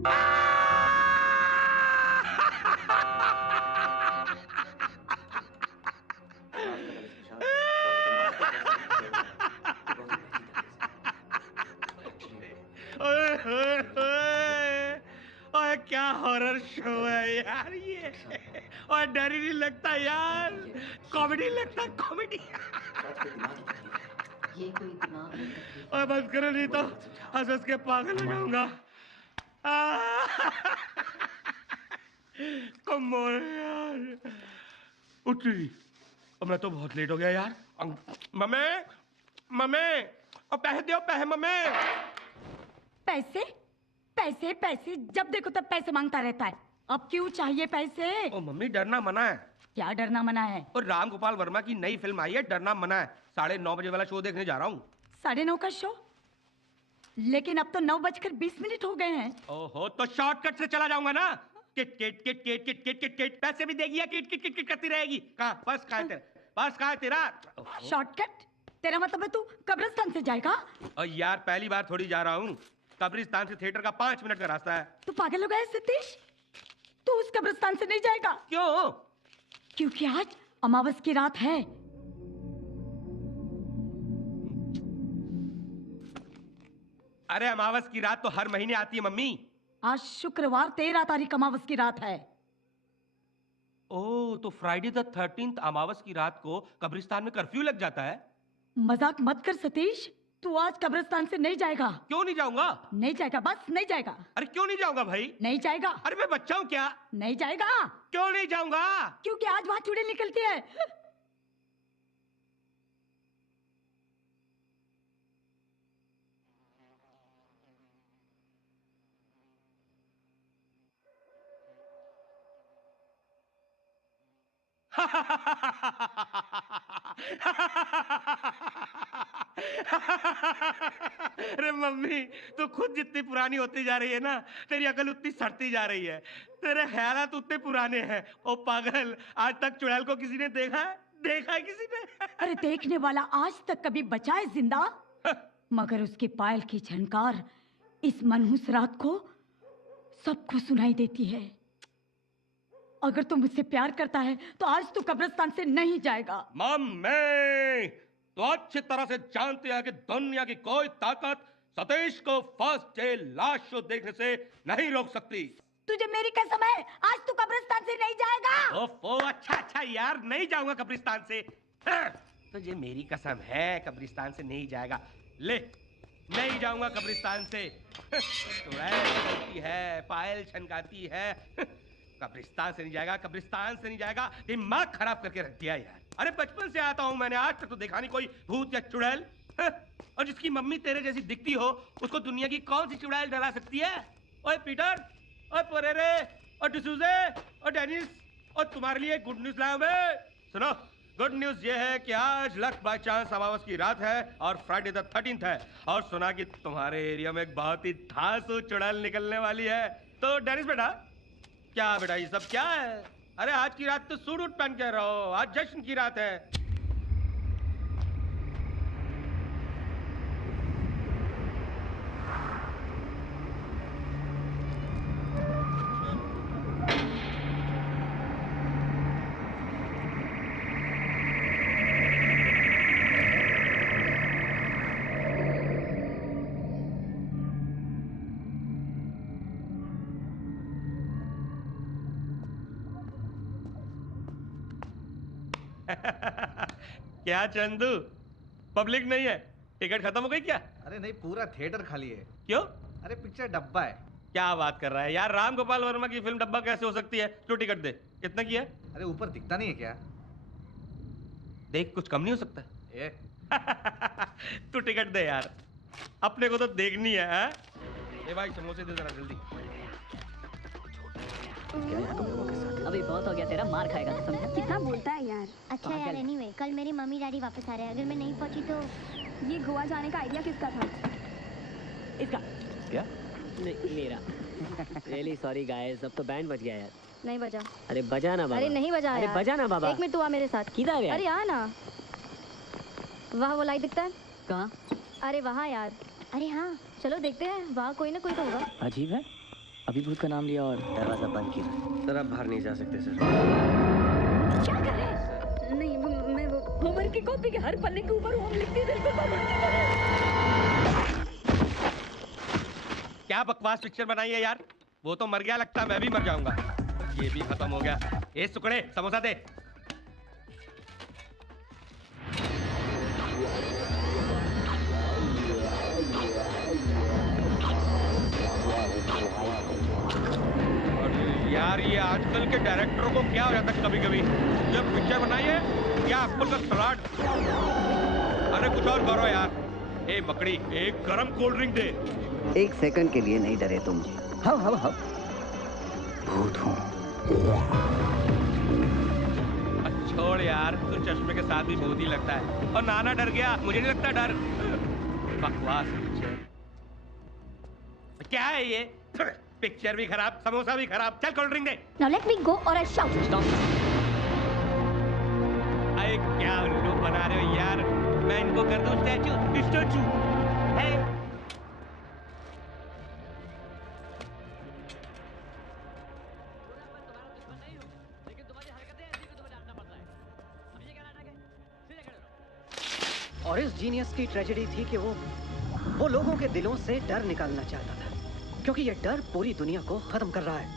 ओए होए होए, ओए क्या हॉरर शो है यार ये। और डर ही नहीं लगता यार, कॉमेडी लगता कॉमेडी। ये कोई दिमागी तकलीफ ओए बंद करो नहीं तो हंस हंस के पागल हो जाऊंगा। कम ऑन यार, उठ रही। और मैं तो बहुत लेट हो गया यार। मम्मी मम्मी, और पैसे दो पैसे मम्मी। पैसे पैसे पैसे, जब देखो तब पैसे मांगता रहता है। अब क्यों चाहिए पैसे? ओ मम्मी, डरना मना है। क्या डरना मना है? और राम गोपाल वर्मा की नई फिल्म आई है, डरना मना है। 9:30 बजे वाला शो देखने जा रहा हूँ। 9:30 का शो? लेकिन अब तो 9:20 हो गए हैं। ओहो, तो शॉर्टकट से चला जाऊंगा ना। Kit kit kit kit kit kit kit kit, पैसे भी देगी या किट किट किट किट करती रहेगी। कहाँ पर्स कहाँ है तेरा? पर्स कहाँ है तेरा? शॉर्टकट? तेरा मतलब है तू कब्रिस्तान से जाएगा? और यार पहली बार थोड़ी जा रहा हूँ। कब्रिस्तान से थिएटर का 5 मिनट का रास्ता है। तू पागल हो गया है सतीश? तू उस कब्रिस्तान से नहीं जाएगा। क्यों? क्योंकि आज अमावस की रात है। अरे अमावस की रात तो हर महीने आती है मम्मी। आज शुक्रवार 13 तारीख अमावस की रात है। ओह, तो फ्राइडे द 13th अमावस की रात को कब्रिस्तान में कर्फ्यू लग जाता है। मजाक मत कर सतीश, तू आज कब्रिस्तान से नहीं जाएगा। क्यों नहीं जाऊंगा? नहीं जाएगा, बस नहीं जाएगा। अरे क्यों नहीं जाऊंगा भाई? नहीं जाएगा। अरे मैं बच्चा हूँ क्या? नहीं जाएगा। क्यों नहीं जाऊंगा? क्योंकि आज वहां चुड़ैल निकलती है। अरे मम्मी, तू खुद जितनी पुरानी होती जा रही है ना, तेरी अकल उतनी सड़ती जा रही है। तेरे ख्यालात उतने पुराने हैं। ओ पागल, आज तक चुड़ैल को किसी ने देखा है? देखा है किसी ने? अरे देखने वाला आज तक कभी बचा है जिंदा? मगर उसके पायल की झनकार इस मनहूस रात को सबको सुनाई देती है। अगर तू मुझसे प्यार करता है तो आज तू कब्रिस्तान से नहीं जाएगा। मम्मी, तो अच्छी तरह से जानती है कि दुनिया की कोई ताकत सतीश को फर्स्ट डे लास्ट शो देखने से नहीं रोक सकती। तुझे मेरी कसम है, आज तू कब्रिस्तान से नहीं जाएगा। ओफो, अच्छा अच्छा यार, नहीं जाऊंगा कब्रिस्तान से। तुझे मेरी कसम है कब्रिस्तान से नहीं जाएगा। ले, नहीं जाऊंगा कब्रिस्तान से। चुड़ैल निकलती है, पायल छनकाती है। कब्रिस्तान से नहीं जाएगा, कब्रिस्तान से नहीं जाएगा। दिमाग खराब करके रख दिया यार। अरे बचपन से आता हूं मैंने, आज तक तो देखा नहीं कोई भूत या चुड़ैल। और जिसकी मम्मी तेरे जैसी दिखती हो, उसको दुनिया की कौन सी चुड़ैल डरा सकती है? ओए पीटर, ओए परेरे, और डिसूजे, और डेनिस, और तुम्हारे लिए गुड न्यूज लाया मैं। सुनो, गुड न्यूज ये है कि आज लक बाय चांस अमावस की रात है और फ्राइडे द 13th है। और सुना कि तुम्हारे एरिया में एक बहुत ही धांसू चुड़ैल निकलने वाली है। तो डेनिस बेटा, क्या बेटा ये सब क्या है? अरे आज की रात तो सूट वूट पहन के रहो, आज जश्न की रात है। क्या चंदू, पब्लिक नहीं है? टिकट खत्म हो गई क्या? अरे नहीं, पूरा थिएटर खाली है। क्यों? अरे पिक्चर डब्बा है। क्या बात कर रहा है यार, राम गोपाल वर्मा की फिल्म डब्बा कैसे हो सकती है? जो टिकट दे। कितना की है? अरे ऊपर दिखता नहीं है क्या? देख, कुछ कम नहीं हो सकता? ए? तू टिकट दे यार, अपने को तो देखनी है। ए भाई, समोसे दे जरा जल्दी। अभी बहुत हो गया तेरा, मार खाएगा तो समझा। कितना बोलता है यार। अच्छा यार, एनीवे कल मेरी मम्मी डैडी वापस आ रहे हैं। अगर मैं नहीं पहुंची तो ये गोवा जाने का आइडिया किसका था? इसका क्या? नहीं, मेरा। रियली सॉरी गाइस, अब तो बैंड बज गया यार। नहीं बजा। अरे बजा ना बाबा। अरे नहीं बजा अरे यार। बजा ना बाबा। 1 मिनट तू आ मेरे साथ। किधर यार? अरे आ ना। वहाँ वो लाइट दिखता है? कहाँ? अरे वहाँ यार। अरे हाँ, चलो देखते हैं, वहाँ कोई ना कोई तो होगा। अजीब है, अभी भूत का नाम लिया और दरवाजा बंद किया। सर आप बाहर नहीं जा सकते सर। क्या कर रहे हैं? नहीं मैं वो होमवर्क की कॉपी के हर पन्ने के ऊपर हम लिखते बिल्कुल बराबर की तरह। क्या बकवास पिक्चर बनाई है यार। वो तो मर गया लगता, मैं भी मर जाऊंगा। ये भी खत्म हो गया। ए सुकड़े समोसा दे। यार ये आजकल के डायरेक्टरों को क्या हो जाता है कभी कभी, जब पिक्चर बनाई है क्या अक्ल का सलाड। अरे कुछ और करो यार। ए मकड़ी एक गरम कोल्ड ड्रिंक दे। एक सेकंड के लिए नहीं डरे तुम। हाँ भूत हूँ। छोड़ यार, तू चश्मे के साथ भी भूत ही लगता है। और नाना डर गया, मुझे नहीं लगता डर। बकवास पिक्चर। क्या है ये? पिक्चर भी खराब, समोसा भी खराब। चल cold drink they. Now let me go or I shout. अरे क्या उल्लू बना रहे हो यार। मैं इनको कर दूं स्टैचू। है और इस जीनियस की ट्रेजेडी थी कि वो लोगों के दिलों से डर निकालना चाहता था, क्योंकि ये डर पूरी दुनिया को खत्म कर रहा है।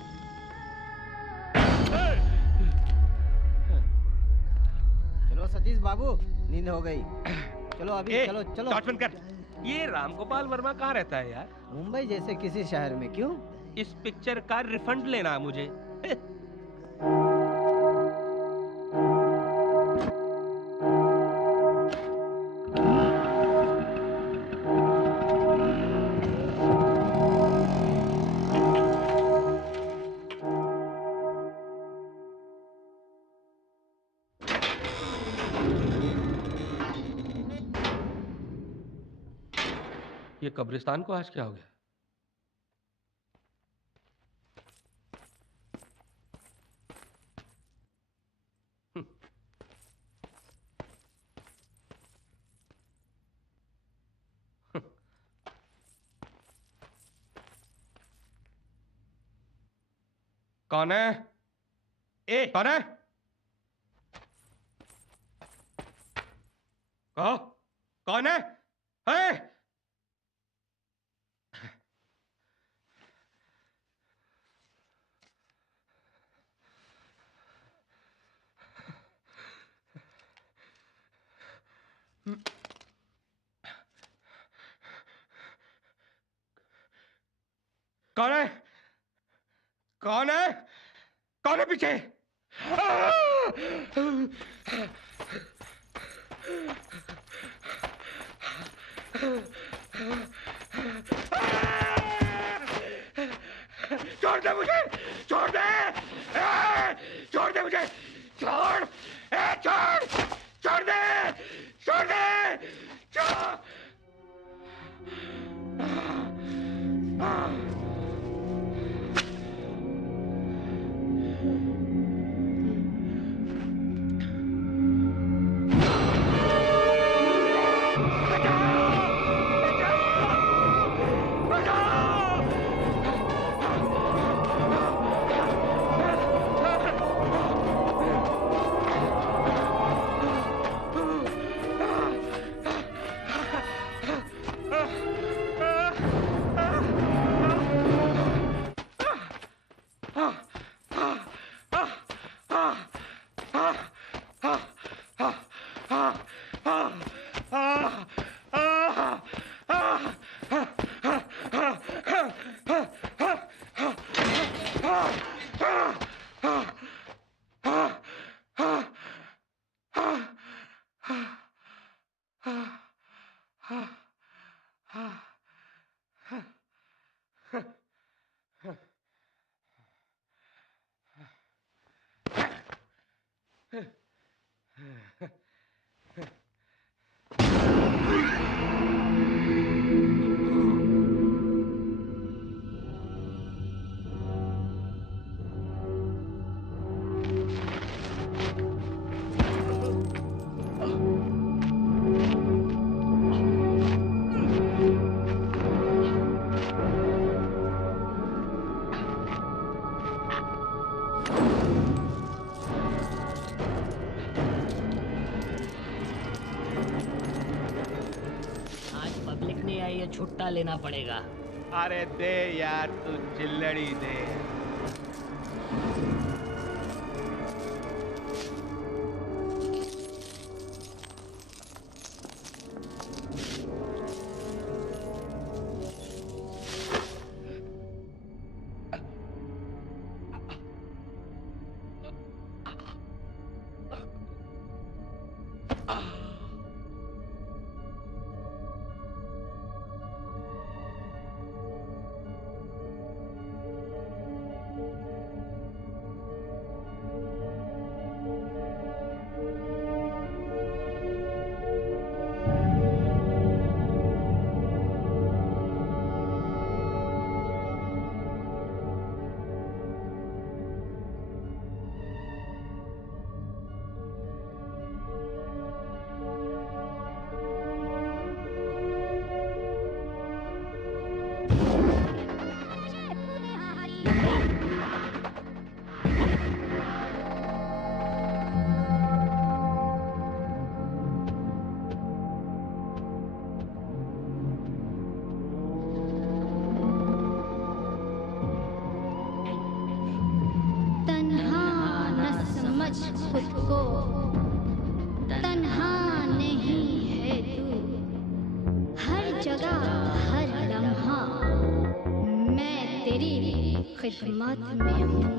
चलो सतीश बाबू, नींद हो गई। चलो अभी चलो। टॉर्च बंद कर। ये रामगोपाल वर्मा कहाँ रहता है यार? मुंबई जैसे किसी शहर में। क्यों? इस पिक्चर का रिफंड लेना है मुझे। ये कब्रिस्तान को आज क्या हो गया? कौन है? ए कौन है? कहो कौन है? कौन है? कौन है? कौन है पीछे? छोड़ दे मुझे, छोड़ दे, छोड़ दे मुझे, छोड़, छोड़, छोड़ दे, छोड़ दे, छोड़। छुट्टा लेना पड़ेगा। अरे दे यार, तू चिल्लड़ी दे। खुद को तन्हा नहीं है तू, हर जगह हर लम्हा मैं तेरी खिदमत में हूँ।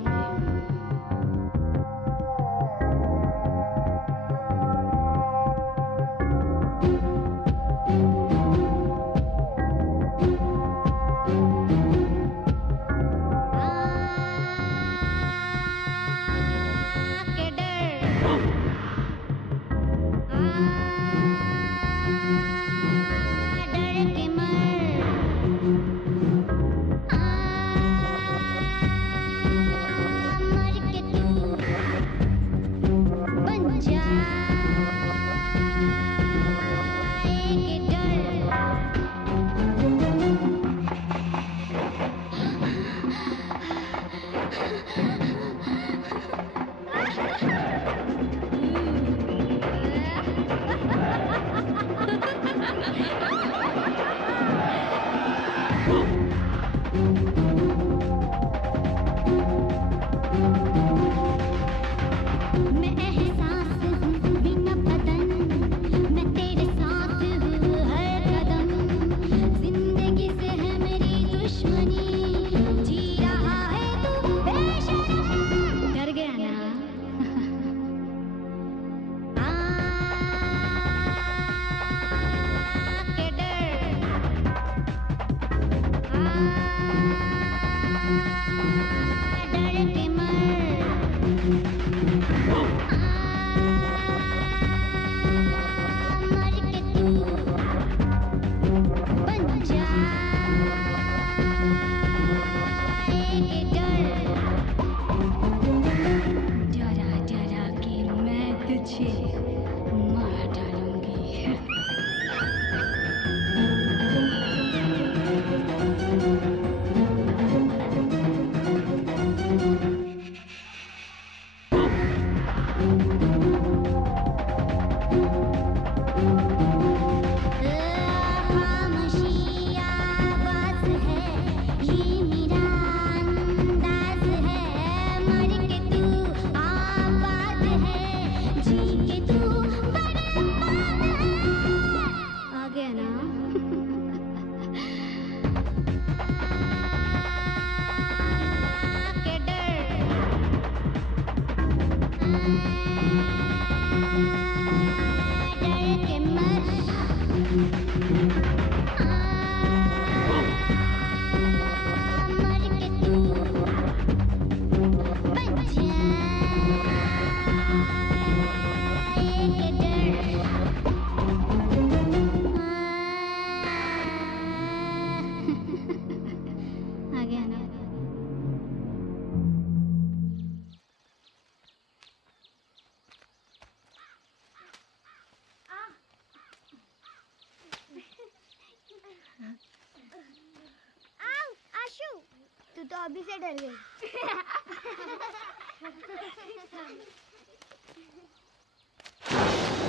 तू तो अभी से डर गई।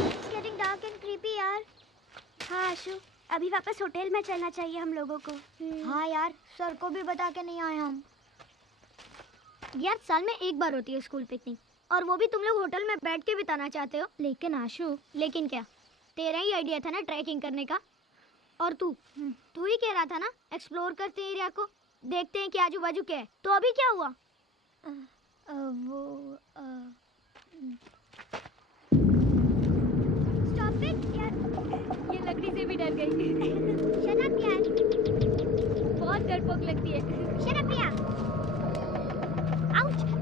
It's getting dark and creepy यार। हाँ आशु, अभी वापस होटल में चलना चाहिए हम लोगों को। हाँ यार, सर को भी बता के नहीं आए हम। यार साल में एक बार होती है स्कूल पिकनिक, और वो भी तुम लोग होटल में बैठ के बिताना चाहते हो। लेकिन आशु, लेकिन क्या? तेरा ही आइडिया था ना ट्रैकिंग करने का, और तू ही कह रहा था ना एक्सप्लोर करते हैं एरिया को, देखते हैं कि आजू बाजू क्या है। तो अभी क्या हुआ? स्टॉप इट यार, ये लकड़ी से भी डर गई। शट अप यार, बहुत डरपोक लगती है। शट अप यार। Ouch.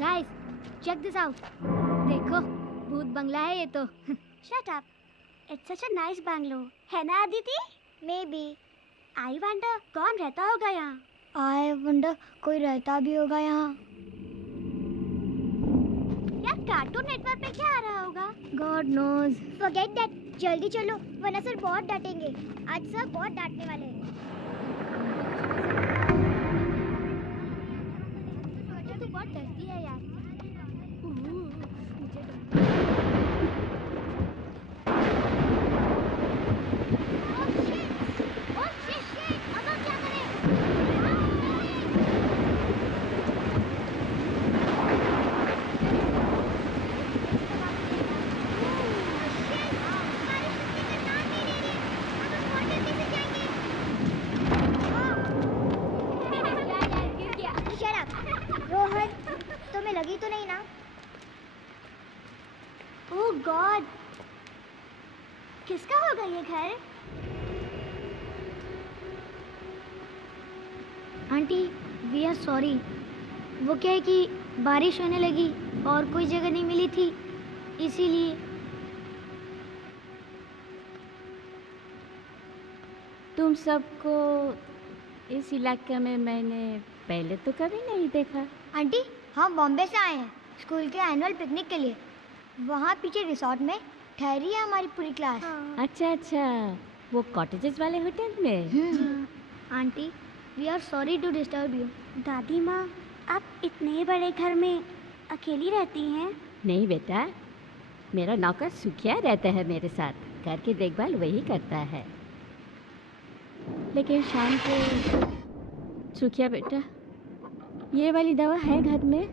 Guys, check this out. देखो, भूत बंगला है ये तो। Shut up. It's such a nice bungalow. है ना अदिति? Maybe. I wonder कौन रहता होगा यहाँ? I wonder कोई रहता भी होगा यहाँ। यार कार्टून नेटवर्क पे क्या आ रहा होगा? God knows. Forget that. जल्दी चलो, वरना सर बहुत डांटेंगे। आज सर बहुत डांटने वाले हैं। तू बहुत डरती है यार। रोहन, तुम्हें लगी तो नहीं ना? ओह गॉड, किसका होगा ये घर? Aunty, we are sorry. वो क्या है कि बारिश होने लगी और कोई जगह नहीं मिली थी, इसीलिए। तुम सबको इस इलाके में मैंने पहले तो कभी नहीं देखा। आंटी, हम बॉम्बे से आए हैं स्कूल के एनुअल पिकनिक के लिए। वहाँ पीछे रिसोर्ट में ठहरी है हमारी पूरी क्लास। अच्छा अच्छा, वो कॉटेजेस वाले होटल में। Aunty, we are sorry to disturb you. दादी माँ, आप इतने बड़े घर में अकेली रहती हैं? नहीं बेटा, मेरा नौकर सुखिया रहता है मेरे साथ। घर की देखभाल वही करता है। लेकिन शाम को सुखिया बेटा, ये वाली दवा है घर में?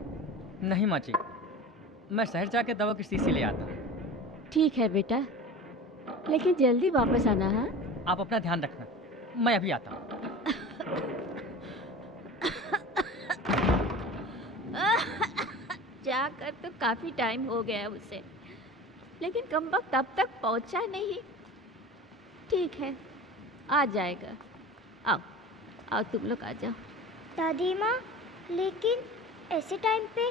नहीं माँ जी, मैं शहर जाके दवा की शीशी ले आता हूँ। ठीक है बेटा, लेकिन जल्दी वापस आना। हाँ, आप अपना ध्यान रखना, मैं अभी आता हूँ। जाकर तो काफी टाइम हो गया उसे, लेकिन कमबख्त अब तक पहुंचा नहीं। ठीक है, आ जाएगा। आओ आओ, तुम लोग आ जाओ। दादी माँ, लेकिन ऐसे टाइम पे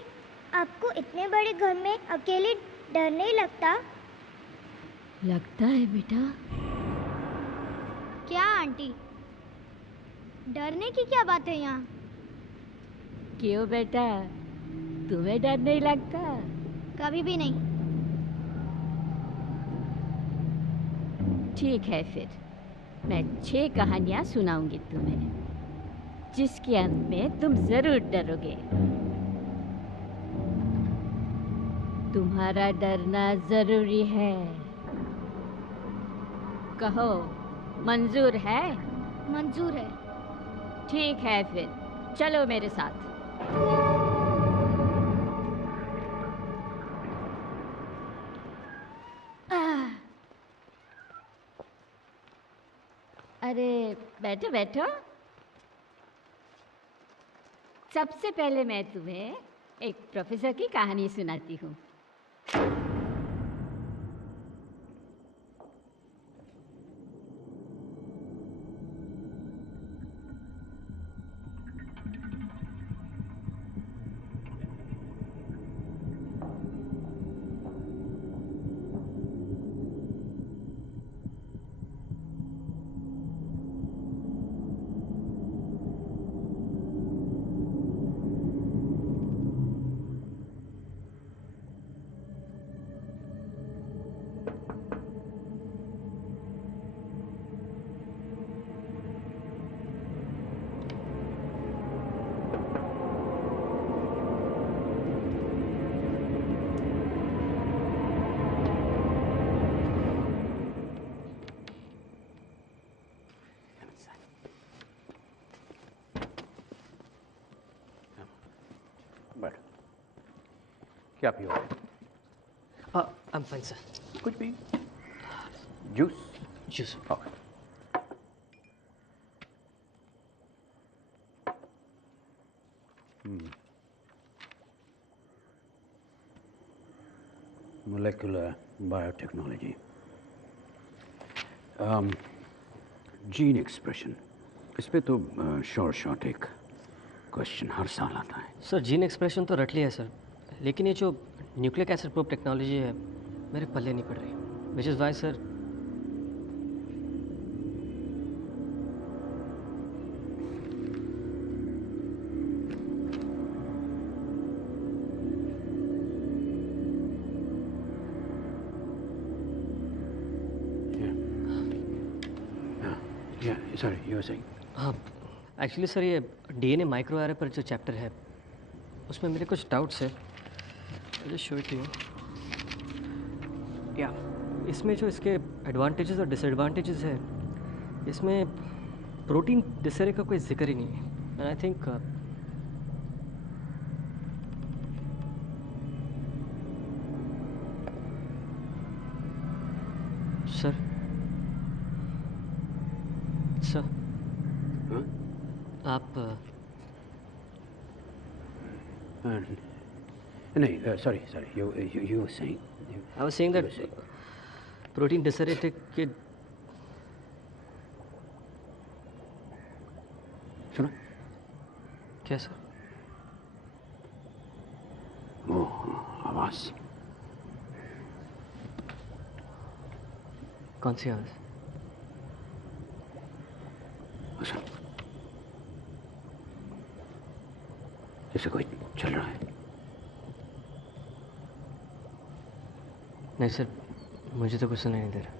आपको इतने बड़े घर में अकेले डर नहीं लगता? लगता है बेटा। क्या आंटी, डरने की क्या बात है यहाँ? क्यों बेटा, तुम्हें डर नहीं लगता? कभी भी नहीं। ठीक है, फिर मैं 6 कहानियाँ सुनाऊंगी तुम्हें, जिसके अंत में तुम जरूर डरोगे। तुम्हारा डरना जरूरी है। कहो, मंजूर है? मंजूर है। ठीक है, फिर चलो मेरे साथ। अरे बैठो बैठो। सबसे पहले मैं तुम्हें एक प्रोफेसर की कहानी सुनाती हूँ। क्या पियोगे? I'm fine, sir. कुछ भी? Juice? Juice. Okay. Molecular biotechnology. Gene expression, इस पे तो शॉर्ट एक क्वेश्चन हर साल आता है। सर जीन एक्सप्रेशन तो रट लिया है सर, लेकिन ये जो न्यूक्लिक एसिड प्रोब टेक्नोलॉजी है मेरे पल्ले नहीं पड़ रही, which is why sir Sorry, you were saying? हाँ एक्चुअली सर ये डीएनए माइक्रो एरे पर जो चैप्टर है उसमें मेरे कुछ डाउट्स है, शो इट यू। या इसमें जो इसके एडवांटेजेस और डिसएडवांटेजेस है, इसमें प्रोटीन डिसरे का कोई जिक्र ही नहीं है। एंड आई थिंक सर आप नहीं, sorry, you were saying? I was saying that protein disaeratic के सुना? क्या सर? वो आवाज़। कौन सी आवाज़? अच्छा, जैसे कोई चल रहा है। नहीं सर, मुझे तो कुछ सुनाई नहीं दे रहा।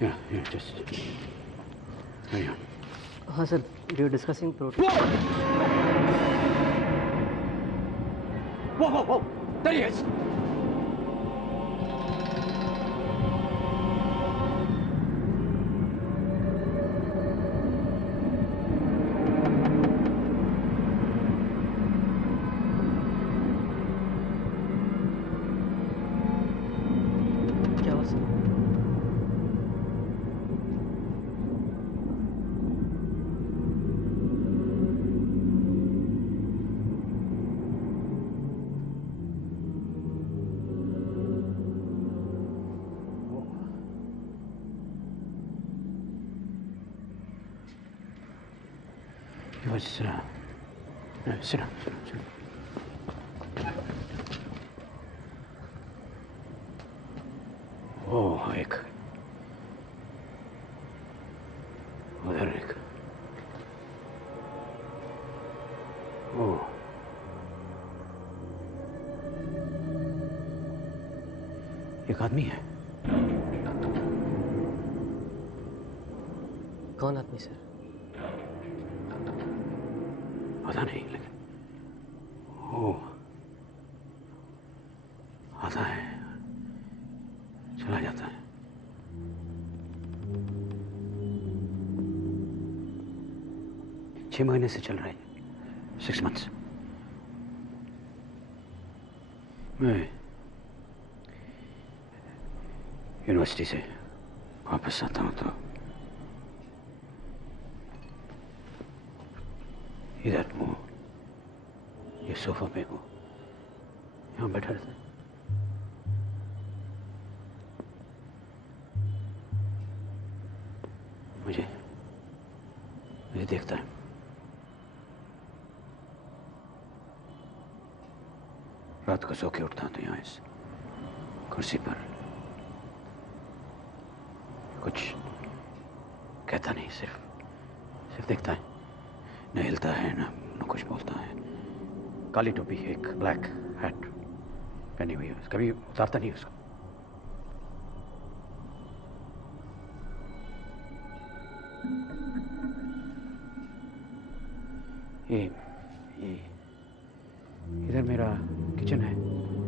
Yeah, just carry on. हाँ sir, we are discussing protein. Whoa! There he is! क्या हुआ sir? He was, sit down. Oh, एक उधर एक, ओह एक आदमी है। कौन आदमी सर? पता नहीं, लेकिन वो आता है, चला जाता है। छह महीने से चल रहा है, 6 months। मैं यूनिवर्सिटी से वापस आता हूँ तो इधर वो ये सोफा पे वो यहाँ बैठा रहता है। मुझे देखता है। रात को सो के उठता तो यहाँ इस कुर्सी पर, कुछ कहता नहीं, सिर्फ देखता है, न हिलता है न कुछ बोलता है। काली टोपी, एक ब्लैक हैट पहनी हुई है, कभी उतारता नहीं उसको। ये इधर मेरा किचन है,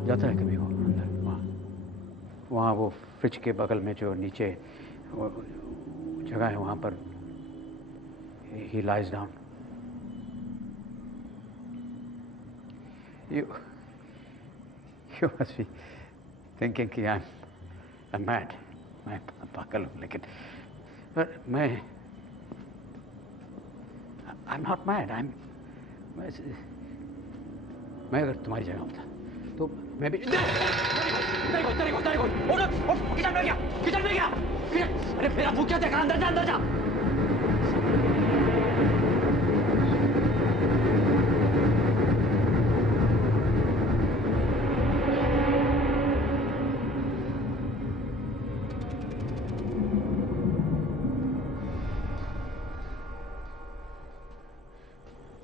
जाता है कभी वो अंदर, वहाँ वो फ्रिज के बगल में जो नीचे जगह है वहां पर he lies down. You must be thinking कि I'm mad. मैं पागल हूँ, लेकिन I'm not mad. मैं अगर तुम्हारी जगह होता तो मैं भी तेरे को किचन में गया अरे मेरा मुंह क्या देखा, अंदर जा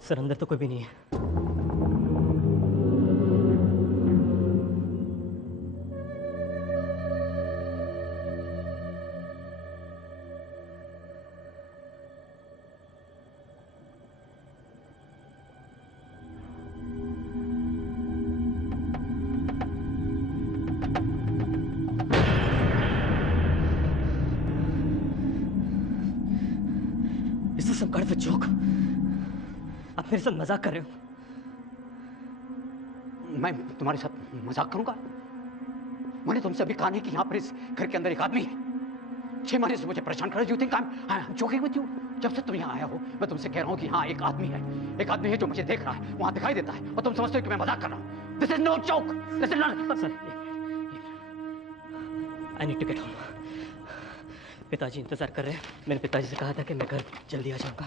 सर अंदर तो कोई भी नहीं है। Is this some kind of a joke? आप मेरे साथ मजाक कर रहे हो? मैं तुम्हारे साथ मजाक करूंगा? मैंने तुमसे अभी कहा नहीं कि यहाँ पर इस घर के अंदर एक आदमी है। 6 महीने से मुझे परेशान कर रहे हो। You think I'm joking with you? जब से तुम यहाँ आया हो मैं तुमसे कह रहा हूँ कि हाँ एक आदमी है जो मुझे देख रहा है, वहां दिखाई देता है, और तुम समझते हो कि मैं मजाक कर रहा हूँ। This is no joke. This is not. Sir, I need to get home. पिताजी इंतजार कर रहे हैं। मैंने पिताजी से कहा था कि मैं घर जल्दी आ जाऊंगा।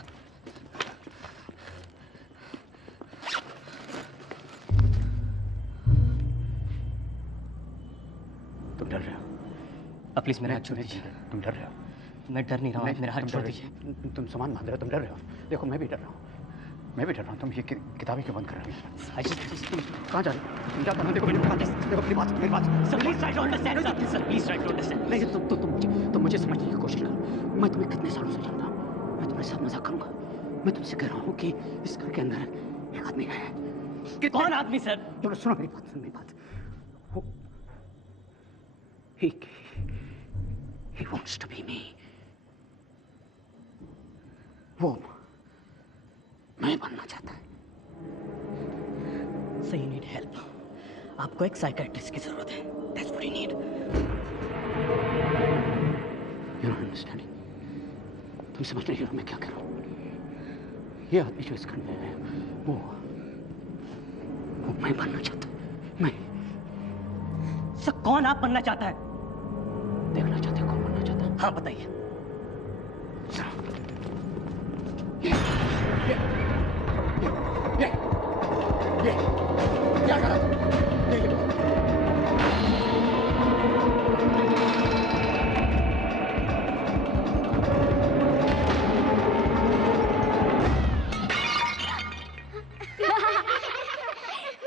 तुम डर रहे हो? अब प्लीज मेरा हाथ छोड़ दीजिए। तुम डर रहे हो? मैं डर नहीं रहा हूँ, मेरा हाथ छोड़ दीजिए। तुम सामान बांध रहे हो, तुम डर रहे हो। देखो मैं भी डर रहा हूँ। तुम ये किताबें क्यों बंद कर रहे हो? तुम कहाँ जा रहे हो? तुम क्या कर रहे हो? देखो मेरी बात। Sir please try to understand. Sir please try to understand. नहीं तुम मुझे समझने की कोशिश करो। मैं तुम्हें कितने सालों से जानता हूँ। मैं तुम्हारे साथ मजाक करूंगा। मैं तुमसे कह रहा हूँ कि इस घर के अंदर एक आदमी है। कौन आदमी सर? सुनो मेरी बात। He wants to be me. वो मैं बनना चाहता है। So you need help. आपको एक साइकियाट्रिस्ट की जरूरत है। That's what you need. You're not understanding. तुम समझ नहीं रहे मैं क्या कर रहा हूँ। ये आदमी जो इस घर में है वो मैं बनना चाहता हूँ। मैं सर कौन आप बनना चाहता है? देखना चाहते हो कौन बनना चाहता है? हाँ बताइए। ये क्या कर रहा है?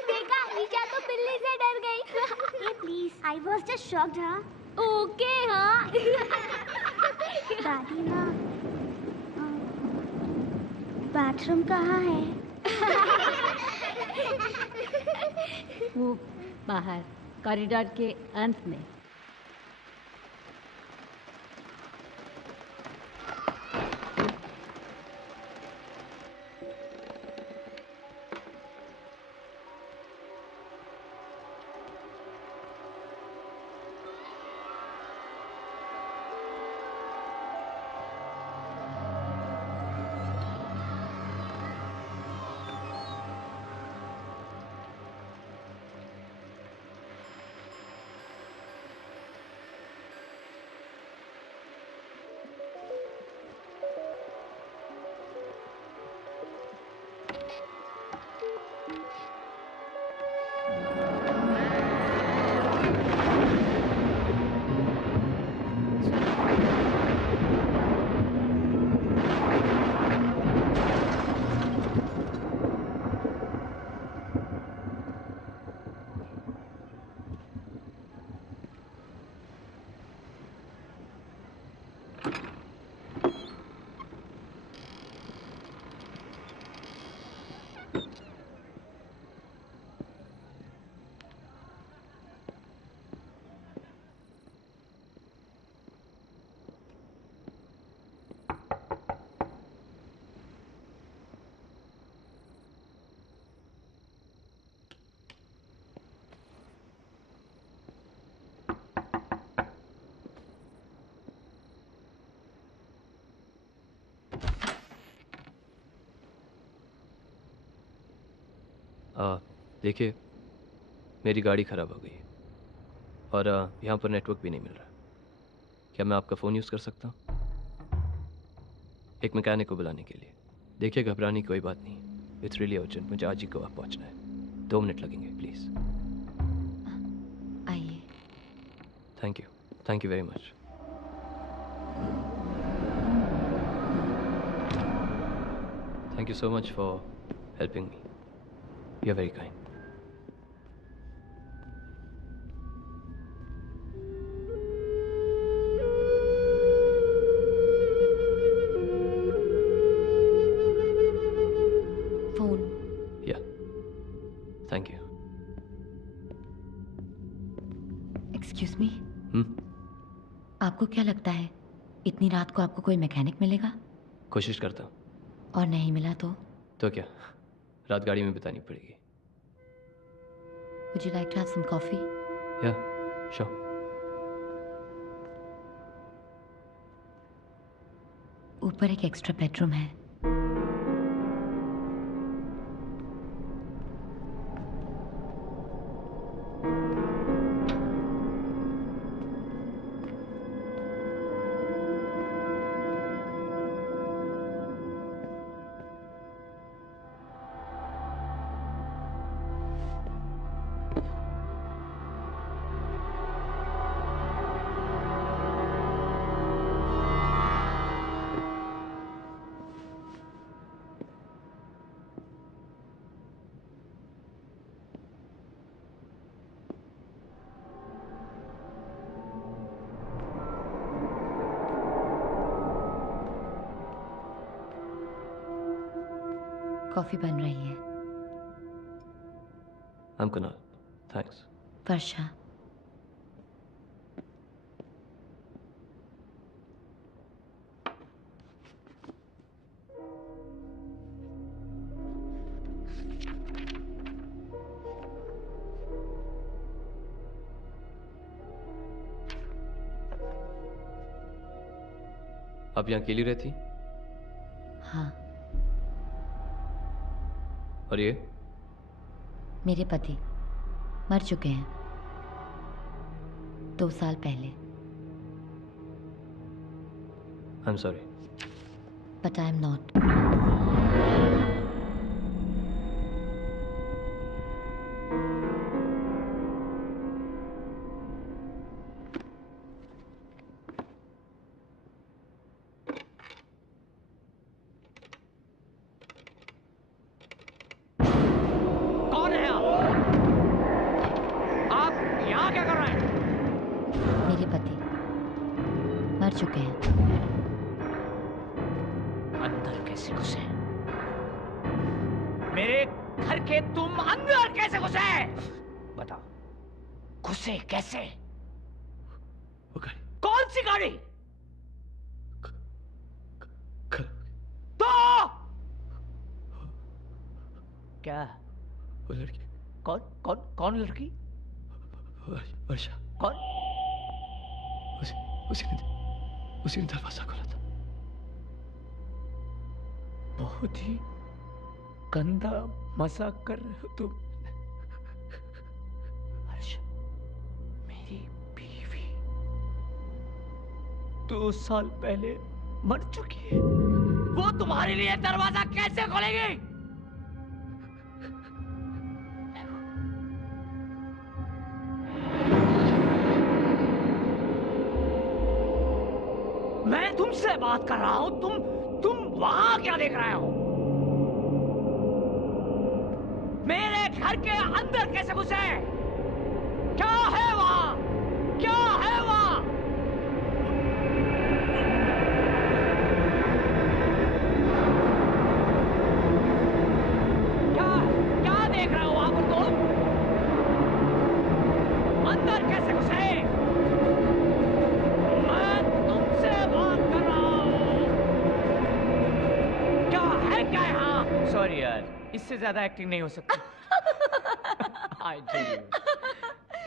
देखा, ईशा तो बिल्ली से डर गई। ये please, I was just shocked, हाँ? ओके हाँ। दादी माँ, बाथरूम कहाँ है? वो बाहर कॉरिडोर के अंत में। देखिए, मेरी गाड़ी ख़राब हो गई है और यहाँ पर नेटवर्क भी नहीं मिल रहा। क्या मैं आपका फ़ोन यूज़ कर सकता हूँ? एक मैकेनिक को बुलाने के लिए। देखिए, घबराने की कोई बात नहीं, इट्स रियली अर्जेंट, मुझे आज ही गोवा पहुँचना है। 2 मिनट लगेंगे, प्लीज़। आइए। Thank you very much. Thank you so much for helping me. You're very kind. Phone. Yeah. Thank you. Excuse me, hmm? आपको क्या लगता है इतनी रात को आपको कोई मैकेनिक मिलेगा? कोशिश करता हूँ। और नहीं मिला तो क्या रात गाड़ी में बितानी पड़ेगी? Would you like to have some coffee? Yeah, sure. ऊपर एक एक्स्ट्रा बेडरूम है। कॉफी बन रही है। I'm Kunal. Thanks. वर्षा। आप यहाँ अकेली रहती? हाँ। और ये? मेरे पति मर चुके हैं 2 साल पहले। I'm sorry. But I am not. कौन है आप? आप यहाँ क्या कर रहे हैं? मेरे पति मर चुके हैं। अंदर कैसे घुसे? मेरे घर के तुम अंदर कैसे घुसे? बताओ, घुसे कैसे? कौन सी गाड़ी? तो क्या? वो लड़की। कौन लड़की? वर्षा। कौन? उसी ने दरवाजा खोला था। बहुत ही गंदा मजाक कर रहे हो तुम। वर्षा मेरी बीवी 2 साल पहले मर चुकी है। वो तुम्हारे लिए दरवाजा कैसे खोलेगी? मैं तुमसे बात कर रहा हूं, तुम वहां क्या देख रहे हो? मेरे घर के अंदर कैसे घुसे? क्या है वहां? क्या है वहां? क्या देख रहे हो वहां पर तुम? अंदर कैसे घुसे? मैं तुमसे बात कर रहा हूं। क्या है क्या यहाँ? सॉरी यार, इससे ज्यादा एक्टिंग नहीं हो सकती। I tell you,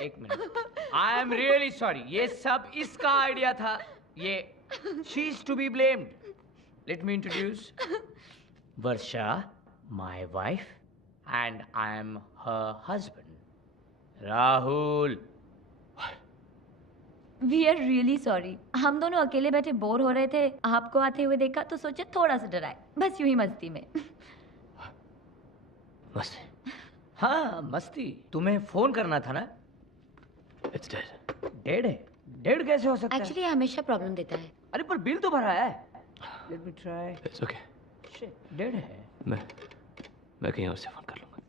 एक minute. I am really sorry. ये सब इसका आइडिया था। ये she is to be blamed. Let me introduce Varsha, my wife, and I am her husband. Rahul. We are really sorry. हम दोनों अकेले बैठे बोर हो रहे थे, आपको आते हुए देखा तो सोचे थोड़ा सा डराए, बस यूं ही मस्ती में। मस्ती? हाँ मस्ती। तुम्हें फोन करना था ना? It's dead. डेड है? डेड कैसे हो सकता है? एक्चुअली हमेशा प्रॉब्लम देता है। अरे पर बिल तो भरा है। Let me try. It's okay. Shit, dead है। मैं कहीं और से फोन कर लूँगा।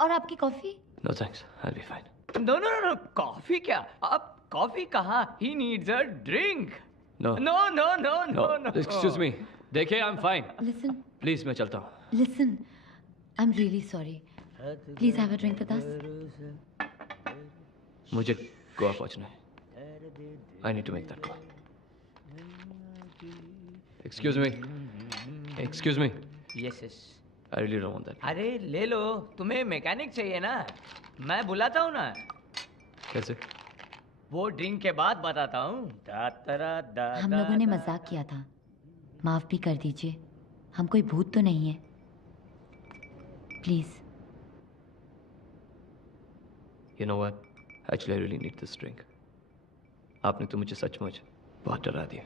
और आपकी coffee? No thanks. I'll be fine. No. Coffee क्या? आप कॉफी कहाँ? He needs a drink. No. No. Excuse me. देखिए, I'm fine. Listen. Please, मैं चलता हूँ. Listen. I'm really sorry. Please have a drink with us. मुझे गोवा पहुँचना है. I need to make that call. Excuse me. Yes. I really don't want that. अरे ले लो, तुम्हें मैकेनिक चाहिए ना? मैं बुलाता हूँ ना। कैसे? वो ड्रिंक के बाद बताता हूँ। हम लोगों ने मजाक किया था, माफ भी कर दीजिए। हम कोई भूत तो नहीं है, please. You know what? Actually, I really need this drink. आपने तो मुझे सचमुच बहुत डरा दिया.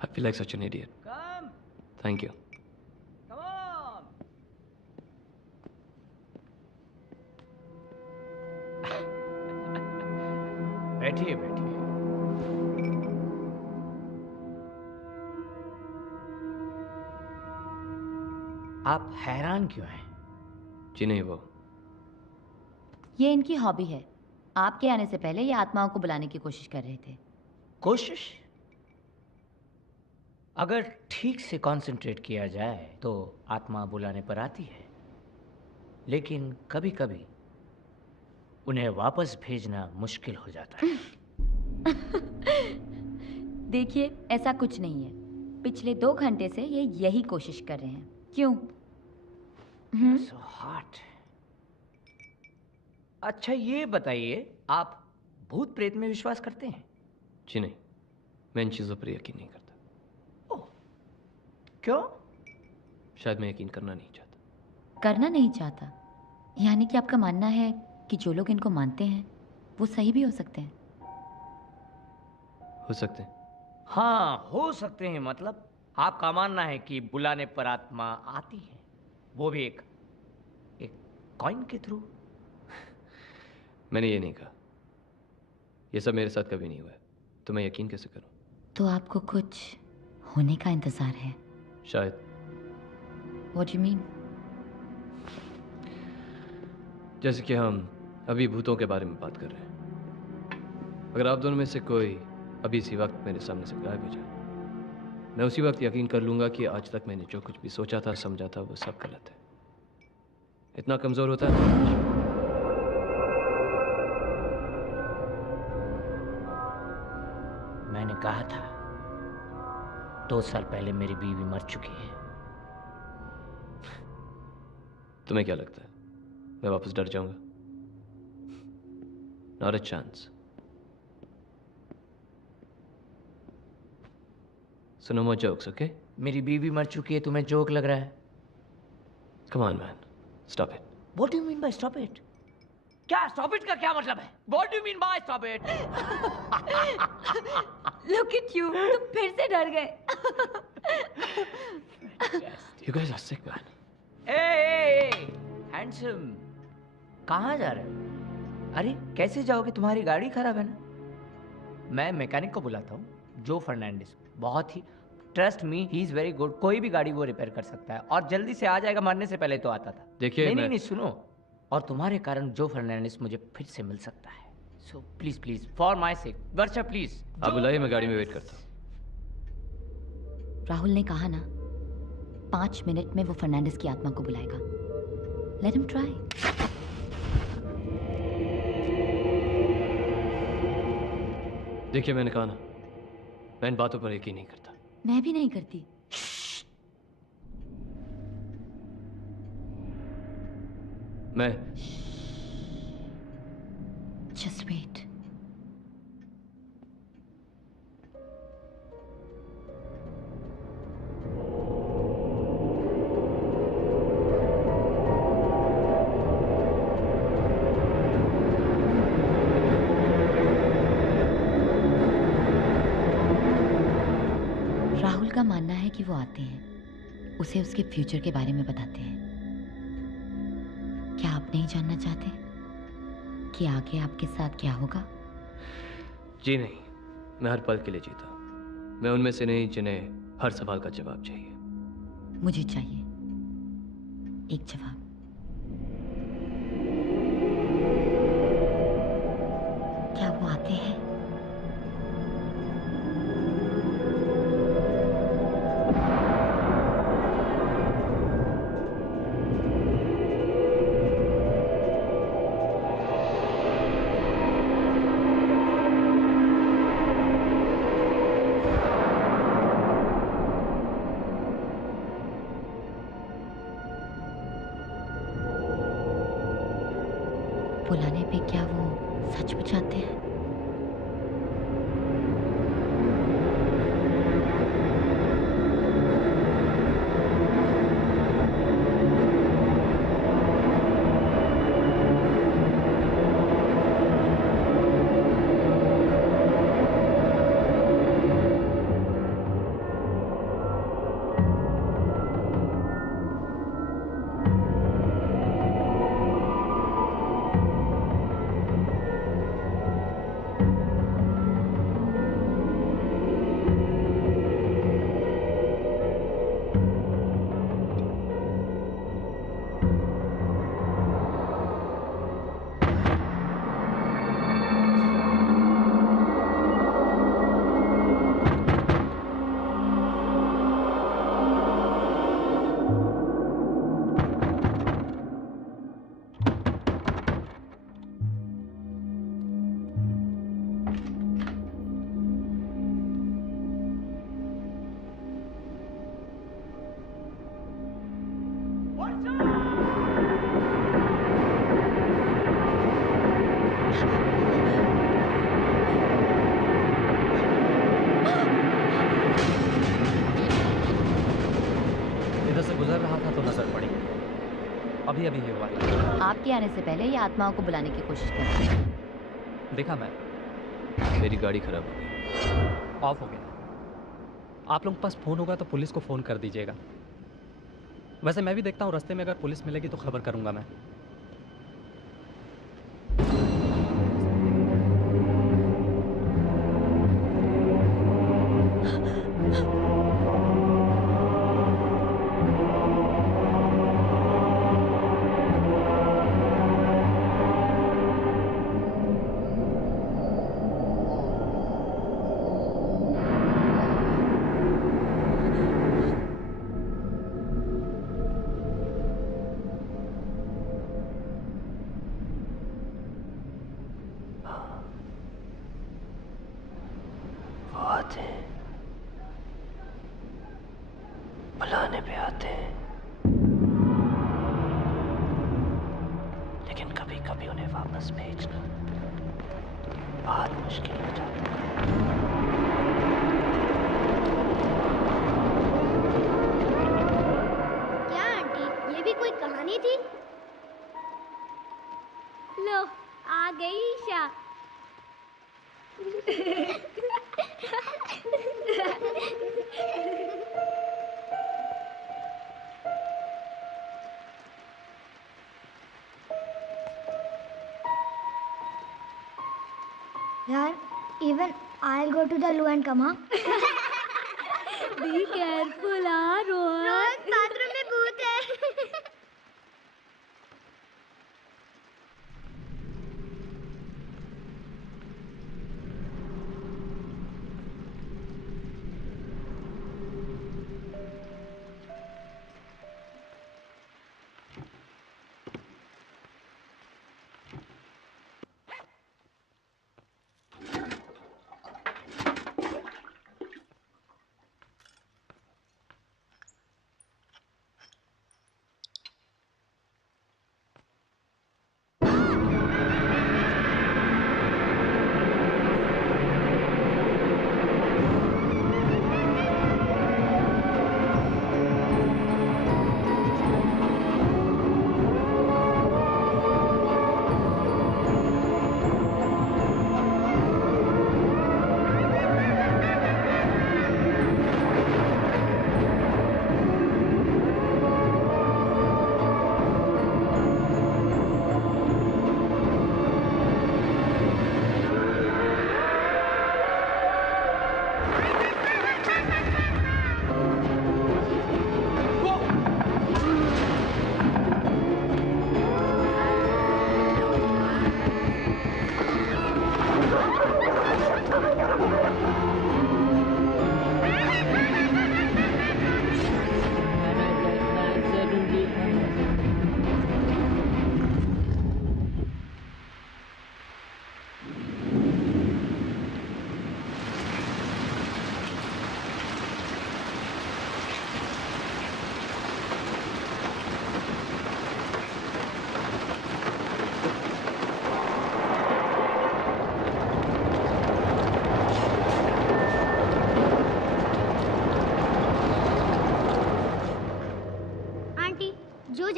I feel like such an idiot. Come. Thank you. Come on. बैठिए. आप हैरान क्यों हैं? जी नहीं वो. ये इनकी हॉबी है। आपके आने से पहले ये आत्माओं को बुलाने की कोशिश कर रहे थे। कोशिश? अगर ठीक से कंसंट्रेट किया जाए तो आत्मा बुलाने पर आती है, लेकिन कभी-कभी उन्हें वापस भेजना मुश्किल हो जाता है। देखिए, ऐसा कुछ नहीं है। पिछले 2 घंटे से ये यही कोशिश कर रहे हैं। क्यों? So hot. अच्छा ये बताइए, आप भूत प्रेत में विश्वास करते हैं? जी नहीं, मैं इन चीज़ों पर यकीन नहीं करता. ओह, क्यों? शायद मैं यकीन करना नहीं चाहता. करना नहीं चाहता? यानी कि आपका मानना है कि जो लोग इनको मानते हैं वो सही भी हो सकते हैं? हो सकते हैं. हाँ, हो सकते हैं। मतलब आपका मानना है कि बुलाने पर आत्मा आती है, वो भी एक कॉइन के थ्रू? मैंने ये नहीं कहा. ये सब मेरे साथ कभी नहीं हुआ है, तो मैं यकीन कैसे करूं? तो आपको कुछ होने का इंतजार है? शायद. What do you mean? जैसे कि हम अभी भूतों के बारे में बात कर रहे हैं. अगर आप दोनों में से कोई अभी इसी वक्त मेरे सामने से गायब हो जाए, मैं उसी वक्त यकीन कर लूंगा कि आज तक मैंने जो कुछ भी सोचा था, समझा था, वो सब गलत है. इतना कमजोर होता है. मैंने कहा था 2 साल पहले मेरी बीवी मर चुकी है। तुम्हें क्या लगता है मैं वापस डर जाऊंगा? Not a chance. So no more jokes, okay? मेरी बीवी मर चुकी है, तुम्हें जोक लग रहा है? Come on, man. Stop it. What do you mean by stop it? क्या stop it का क्या मतलब है? What do you mean by stop it? Look at you. तुम फिर से डर गए. You guys are sick, man. Hey, handsome. कहाँ जा रहे हो? अरे कैसे जाओगे? तुम्हारी गाड़ी खराब है ना? मैं मैकेनिक को बुलाता हूँ, जो फर्नांडिस. बहुत ही trust me, he is very good. कोई भी गाड़ी वो रिपेयर कर सकता है और जल्दी से आ जाएगा. मरने से पहले तो आता था. देखिए नहीं, सुनो. और तुम्हारे कारण जो फर्नांडिस मुझे फिर से मिल सकता है. So please for my sake, Varsha please. आप बुलाइए, मैं गाड़ी में वेट करता हूँ. राहुल ने कहा ना 5 मिनट में वो फर्नांडिस की आत्मा को बुलाएगा. Let him try. देखिए मैंने कहा ना, मैं इन बातों पर यकीन नहीं करता. मैं भी नहीं करती. मैं जस्ट वेट. का मानना है कि वो आते हैं, उसे उसके फ्यूचर के बारे में बताते हैं। क्या आप नहीं जानना चाहते कि आगे आपके साथ क्या होगा? जी नहीं, मैं हर पल के लिए जीता। मैं उनमें से नहीं जिन्हें हर सवाल का जवाब चाहिए। मुझे चाहिए एक जवाब। क्या वो आते हैं? बुलाने पे क्या वो सचमुच आते हैं? इधर से गुजर रहा था तो नजर पड़ी। अभी अभी ये हुआ था। आपके आने से पहले ये आत्माओं को बुलाने की कोशिश कर रही है। देखा मैं। मेरी गाड़ी खराब हो गई। ऑफ हो गया। आप लोगों के पास फ़ोन होगा तो पुलिस को फ़ोन कर दीजिएगा। वैसे मैं भी देखता हूँ, रास्ते में अगर पुलिस मिलेगी तो खबर करूँगा मैं। बुलाने पे आते हैं, लेकिन कभी कभी उन्हें वापस भेजना बहुत मुश्किल हो जाता है। क्या आंटी, ये भी कोई कहानी थी? लो आ गई ईशा। यार, even I'll go to the loo and come, huh? Be careful, Rohan. Rohan, bathroom में भूत है।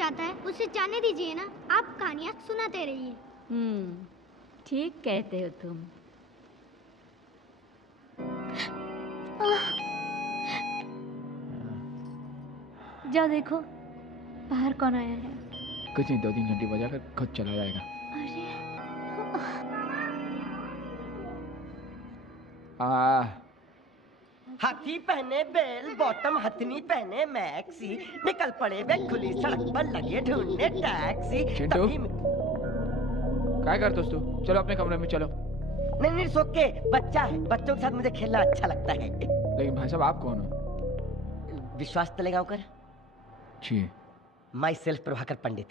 चाहता है उसे जाने दीजिए ना। आप कहानियाँ सुनाते रहिए। ठीक कहते हो तुम। जाओ देखो बाहर कौन आया है। कुछ नहीं, 2-3 घंटे बजाकर खुद चला जाएगा। हाथी पहने बेल बॉटम, हथनी पहने मैक्सी, निकल पड़े वे खुली सड़क पर लगे ढूंढने टैक्सी। चिंटू, क्या करते हो तू? चलो अपने कमरे में चलो। नहीं नहीं सोके, बच्चा है, बच्चों के साथ मुझे खेलना अच्छा लगता है। लेकिन भाई साहब आप कौन हो? विश्वास तलेगांवकर। जी। माई सेल्फ प्रभाकर पंडित।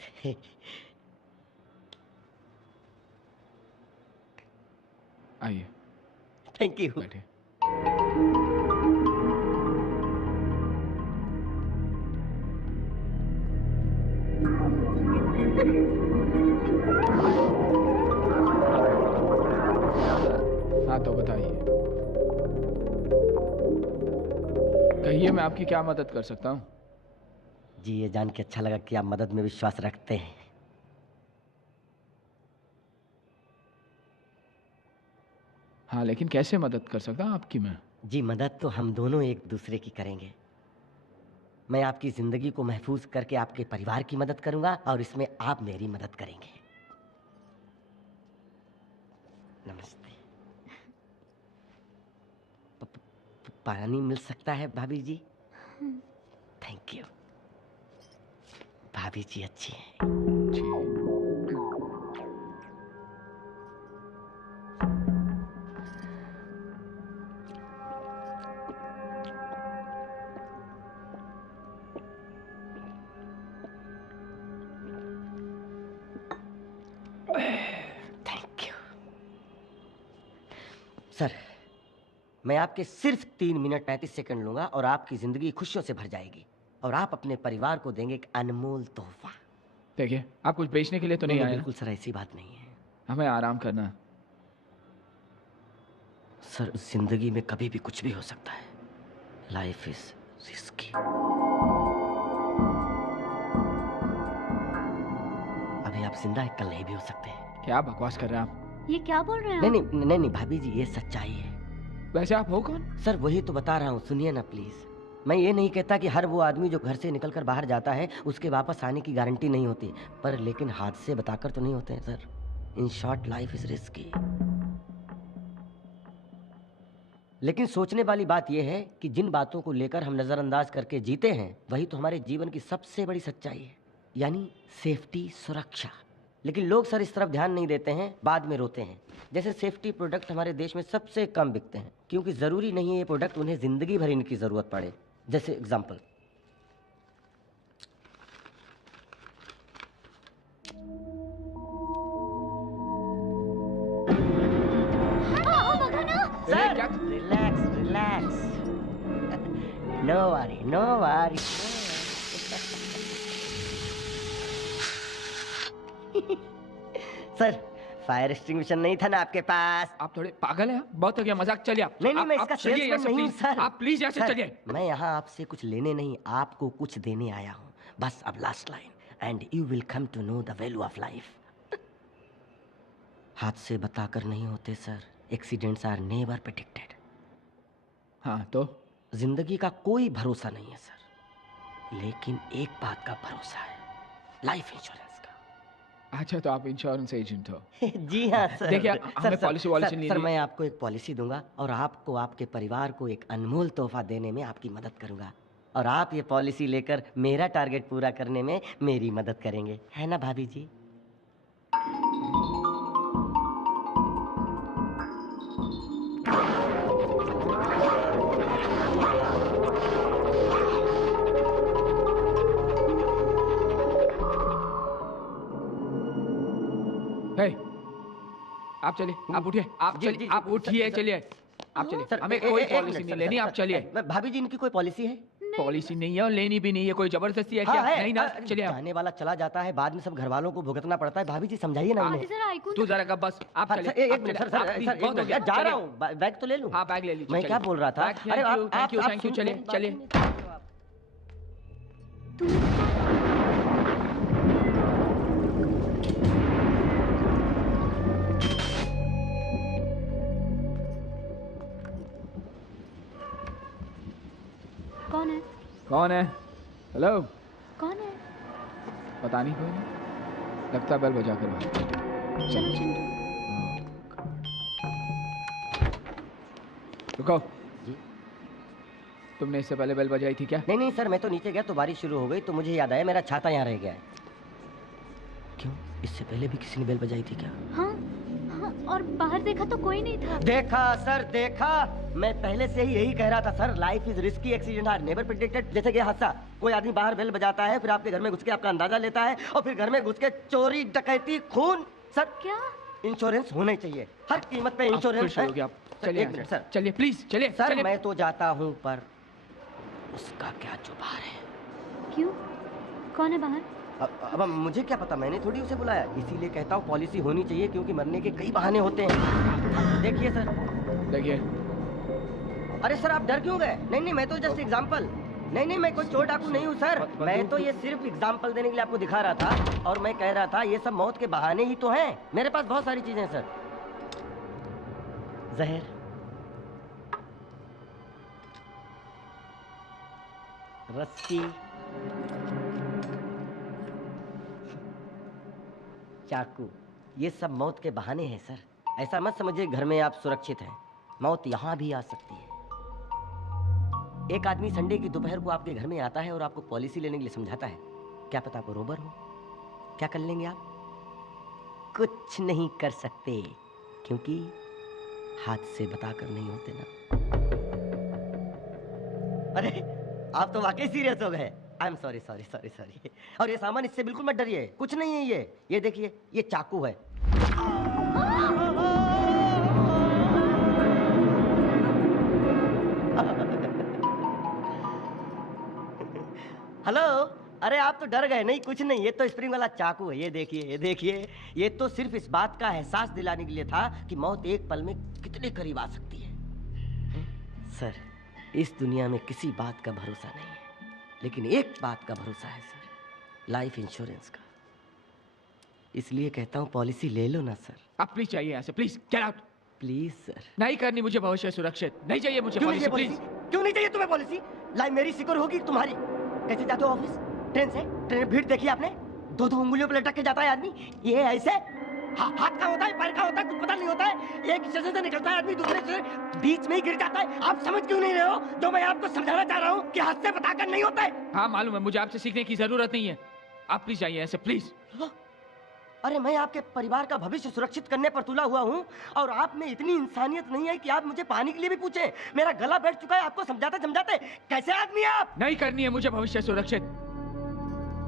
आइए। Thank you. बैठे। हाँ तो बताइए, कहिए मैं आपकी क्या मदद कर सकता हूँ? जी ये जान के अच्छा लगा कि आप मदद में विश्वास रखते हैं। हाँ लेकिन कैसे मदद कर सकता हूँ आपकी मैं? जी मदद तो हम दोनों एक दूसरे की करेंगे। मैं आपकी जिंदगी को महफूज करके आपके परिवार की मदद करूंगा और इसमें आप मेरी मदद करेंगे। नमस्ते। पानी मिल सकता है भाभी जी? Thank you. भाभी जी अच्छी हैं। Thank you. सर मैं आपके सिर्फ 3 मिनट 35 सेकंड लूंगा और आपकी जिंदगी खुशियों से भर जाएगी और आप अपने परिवार को देंगे एक अनमोल तोहफा। देखिए आप कुछ बेचने के लिए तो नहीं आए? बिल्कुल सर ऐसी बात नहीं है। हमें आराम करना। सर जिंदगी में कभी भी कुछ भी हो सकता है। Life is risky. अभी आप जिंदा हैं, कल नहीं भी हो सकते। क्या बकवास कर रहे हैं आप? ये क्या बोल रहे हैं? नहीं भाभी जी ये सच्चाई है। वैसे आप हो कौन? सर वही तो बता रहा हूँ, सुनिए ना प्लीज। मैं ये नहीं कहता कि हर वो आदमी जो घर से निकलकर बाहर जाता है उसके वापस आने की गारंटी नहीं होती, पर लेकिन हादसे बताकर तो नहीं होते हैं sir. In short life is risky. लेकिन सोचने वाली बात यह है कि जिन बातों को लेकर हम नजरअंदाज करके जीते हैं वही तो हमारे जीवन की सबसे बड़ी सच्चाई है, यानी सेफ्टी, सुरक्षा। लेकिन लोग सर इस तरफ ध्यान नहीं देते हैं, बाद में रोते हैं। जैसे सेफ्टी प्रोडक्ट हमारे देश में सबसे कम बिकते हैं क्योंकि जरूरी नहीं है ये प्रोडक्ट उन्हें जिंदगी भर इनकी जरूरत पड़े। जैसे example, sir relax relax, no worry no worry. Sir fire extinguisher नहीं था ना आपके पास? आप थोड़े पागल हैं? बहुत हो गया मजाक, चलिए आप। नहीं मैं इसका चलिए यहाँ से नहीं हूँ प्लीज। सर। आप प्लीज यहाँ से चलिए। मैं यहाँ आपसे कुछ लेने नहीं, आपको कुछ देने आया हूँ। बस अब last line, and you will come to know the value of life. हादसे बताकर नहीं होते sir, accidents are never predicted. हाँ तो जिंदगी का कोई भरोसा नहीं है सर, लेकिन एक बात का भरोसा है, लाइफ इंश्योरेंस। अच्छा तो आप इंश्योरेंस एजेंट हो? जी हाँ सर। देखिए हमें पॉलिसी वॉलिसी नहीं। सर मैं आपको एक पॉलिसी दूंगा और आपको आपके परिवार को एक अनमोल तोहफा देने में आपकी मदद करूंगा, और आप ये पॉलिसी लेकर मेरा टारगेट पूरा करने में मेरी मदद करेंगे, है ना भाभी जी? आप चलिए, आप उठिए, आप चलिए, आप उठिए, चलिए, आप चलिए। हमें कोई पॉलिसी नहीं लेनी, आप चलिए। भाभी जी इनकी कोई पॉलिसी है? पॉलिसी नहीं है और लेनी भी नहीं है। कोई जबरदस्ती है क्या? नहीं ना, चलिए। जाने वाला चला जाता है, बाद में सब घर वालों को भुगतना पड़ता है। भाभी जी समझाइए ना उन्हें। तू जरा कब बस, आप चलिए। एक मिनट सर, जा रहा हूँ, बैग तो ले लूँ। हाँ बैग ले लीजिए। मैं क्या बोल रहा था? अरे थैंक यू, चलिए चलिए। कौन है? हेलो, कौन है? पता नहीं, कोई नहीं। लगता है बेल बजा कर बाहर। चलो चिंटू। रुको। तुमने इससे पहले बेल बजाई थी क्या? नहीं नहीं सर, मैं तो नीचे गया तो बारिश शुरू हो गई तो मुझे याद आया मेरा छाता यहाँ रह गया है। क्यों, इससे पहले भी किसी ने बेल बजाई थी क्या? हाँ हाँ, और बाहर देखा तो कोई नहीं था। देखा सर, देखा। मैं पहले से ही यही कह रहा था sir, life is risky, accident are never predicted. जैसे कि हादसा, कोई आदमी बाहर बेल बजाता है, फिर आपके घर में घुस के आपका अंदाजा लेता है, और फिर घर में घुस के चोरी, डकैती, खून। सर क्या इंश्योरेंस होना ही चाहिए, हर कीमत पे इंश्योरेंस है। चलिए एक मिनट सर, चलिए प्लीज, चलिए सर। चलिए। मैं तो जाता हूँ, पर उसका क्या जुबान है? क्यों, कौन है बाहर? अब मुझे क्या पता, मैंने थोड़ी उसे बुलाया। इसीलिए कहता हूँ पॉलिसी होनी चाहिए, क्योंकि मरने के कई बहाने होते हैं। देखिए सर, देखिए। अरे सर, आप डर क्यों गए? नहीं नहीं, मैं तो जस्ट एग्जाम्पल। नहीं नहीं, मैं कोई चोर डाकू नहीं हूँ सर। मैं तो ये सिर्फ एग्जाम्पल देने के लिए आपको दिखा रहा था, और मैं कह रहा था ये सब मौत के बहाने ही तो हैं। मेरे पास बहुत सारी चीजें हैं सर। जहर, रस्सी, चाकू, ये सब मौत के बहाने हैं सर। ऐसा मत समझिए घर में आप सुरक्षित हैं, मौत यहाँ भी आ सकती है। एक आदमी संडे की दोपहर को आपके घर में आता है और आपको पॉलिसी लेने के लिए समझाता है। क्या पता आपको रोबर हो? क्या कर लेंगे आप? कुछ नहीं कर सकते, क्योंकि हाथ से बताकर नहीं होते ना। अरे आप तो वाकई सीरियस हो गए। I am sorry sorry sorry sorry. और ये सामान, इससे बिल्कुल मत डरिए, कुछ नहीं है ये देखिए, ये चाकू है। हेलो, अरे आप तो डर गए। नहीं कुछ नहीं, ये तो स्प्रिंग वाला चाकू है। ये देखिए, ये देखिए, ये तो सिर्फ इस बात का एहसास दिलाने के लिए था कि मौत एक पल में कितने करीब आ सकती है। सर, इस दुनिया में किसी बात का भरोसा नहीं है, लेकिन एक बात का भरोसा है सर, लाइफ इंश्योरेंस का। इसलिए कहता हूँ पॉलिसी ले लो ना सर। आप प्लीज चाहिए यहाँ से, please get out. Please sir. नहीं करनी मुझे भविष्य सुरक्षित, नहीं चाहिए मुझे पॉलिसी, प्लीज। क्यों नहीं चाहिए तुम्हें पॉलिसी? लाइफ मेरी सिक्योर होगी तुम्हारी। कैसे जाते हो ऑफिस? ट्रेन से? ट्रेन में भीड़ देखी आपने? दो उंगलियों पर लटक के जाता है आदमी। ये ऐसे हाथ का होता है, पैर का होता है, कुछ पता नहीं होता है। एक स्टेशन से निकलता है आदमी, दूसरे से बीच में ही गिर जाता है। आप समझ क्यों नहीं रहे हो जो मैं आपको समझाना चाह रहा हूँ कि हाथ से बताकर नहीं होता है? हाँ मालूम है, मुझे आपसे सीखने की जरूरत नहीं है। आप प्लीज जाइए ऐसे, प्लीज। अरे मैं आपके परिवार का भविष्य सुरक्षित करने पर तुला हुआ हूँ, और आप में इतनी इंसानियत नहीं है कि आप मुझे पानी के लिए भी पूछें। मेरा गला बैठ चुका है आपको समझाते समझाते। कैसे आदमी है आप? नहीं करनी है मुझे भविष्य सुरक्षित।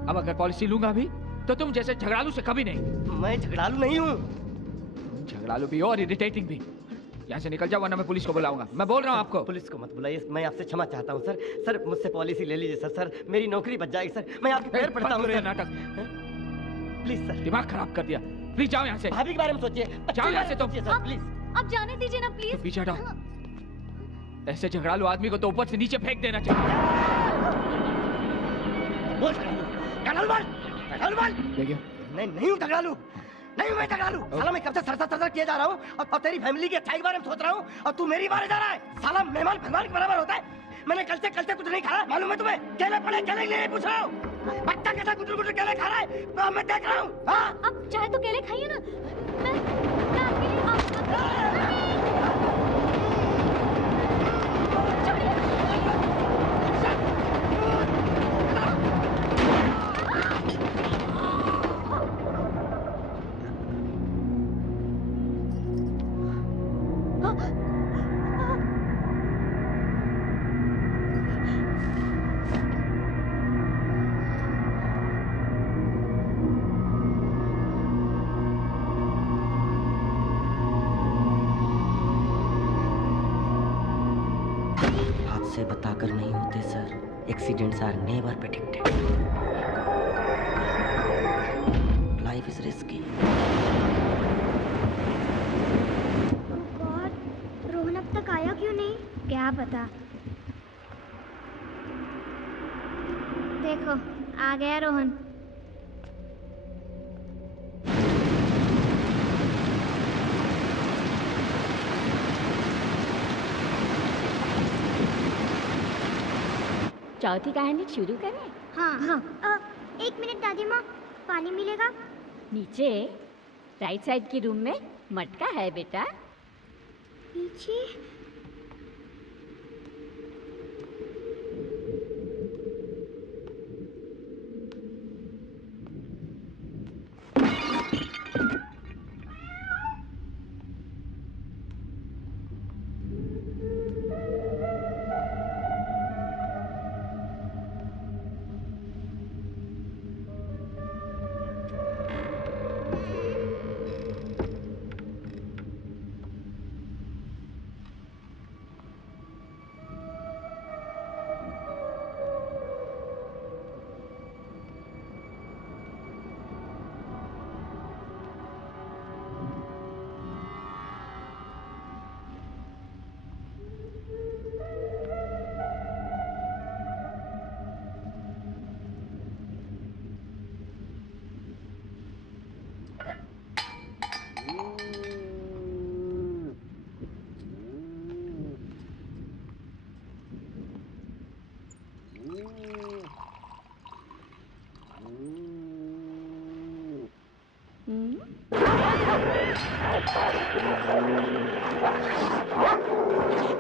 अब अगर पॉलिसी लूंगा भी तो तुम जैसे झगड़ालू से कभी नहीं। मैं झगड़ालू नहीं हूँ। तुम झगड़ालू भी और इरिटेटिंग भी। यहाँ से निकल जाओ वरना मैं पुलिस को बुलाऊंगा। मैं बोल रहा हूँ आपको। पुलिस को मत बुलाइए, मैं आपसे क्षमा चाहता हूँ सर। सर मुझसे पॉलिसी ले लीजिए सर। सर मेरी नौकरी बच जाएगी सर। मैं आपके पैर पड़ता हूँ। नाटक प्लीज सर। दिमाग खराब कर दिया। प्लीज जाओ यहाँ से। भाभी के बारे में सोचिए। जाओ यहाँ से तुम। प्लीज अब जाने दीजिए ना प्लीज। पीछे हटाओ। ऐसे झगड़ालू आदमी को तो ऊपर से नीचे फेंक देना चाहिए। देखिए, नहीं हूँ झगड़ालू, नहीं हूँ मैं झगड़ालू। साला मैं कब से सरसर किया जा रहा हूँ, और तेरी फैमिली की अच्छाई के बारे में सोच रहा हूँ, और तू मेरी बारे जा रहा है। साला मेहमान के बराबर होता है। मैंने कल से कुछ नहीं खाया, मालूम है तुम्हें? केले पड़े, केले ले पूछ रहा हूँ। बच्चा कैसा गुटर केले खा रहा है, मैं देख रहा हूँ। अब चाहे तो केले खाइए ना। मैं आपके लिए से बताकर नहीं होते sir. Accidents are never predicted. Life is risky. Rohan अब तक आया क्यों नहीं? क्या पता। देखो आ गया रोहन। चौथी कहानी शुरू करें? हाँ। एक मिनट दादी माँ, पानी मिलेगा? नीचे राइट साइड की रूम में मटका है बेटा। नीचे?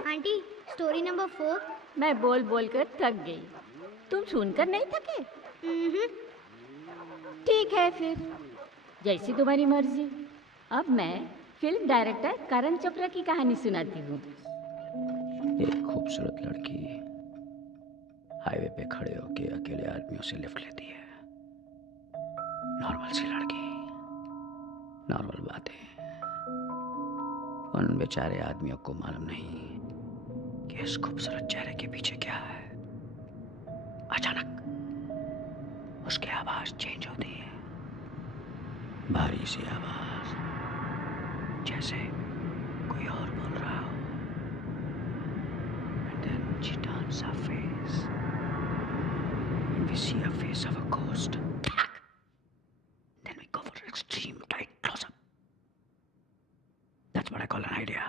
Aunty, story number 4। मैं बोल बोल कर थक गई, तुम सुनकर नहीं थके? ठीक है फिर, जैसी तुम्हारी मर्जी। अब मैं फिल्म डायरेक्टर करण चोपड़ा की कहानी सुनाती हूँ। एक खूबसूरत लड़की हाईवे पे खड़े होके अकेले आदमियों से लिफ्ट लेती है। नॉर्मल सी लड़की, नॉर्मल बातें। उन बेचारे आदमियों को मालूम नहीं कि इस खूबसूरत चेहरे के पीछे क्या है। अचानक उसकी आवाज चेंज होती है, भारी सी आवाज, जैसे कोई और बोल रहा हो। And then she turns her face and we see a face of a ghost. Then we go for an extreme tight close-up. That's what I call an idea.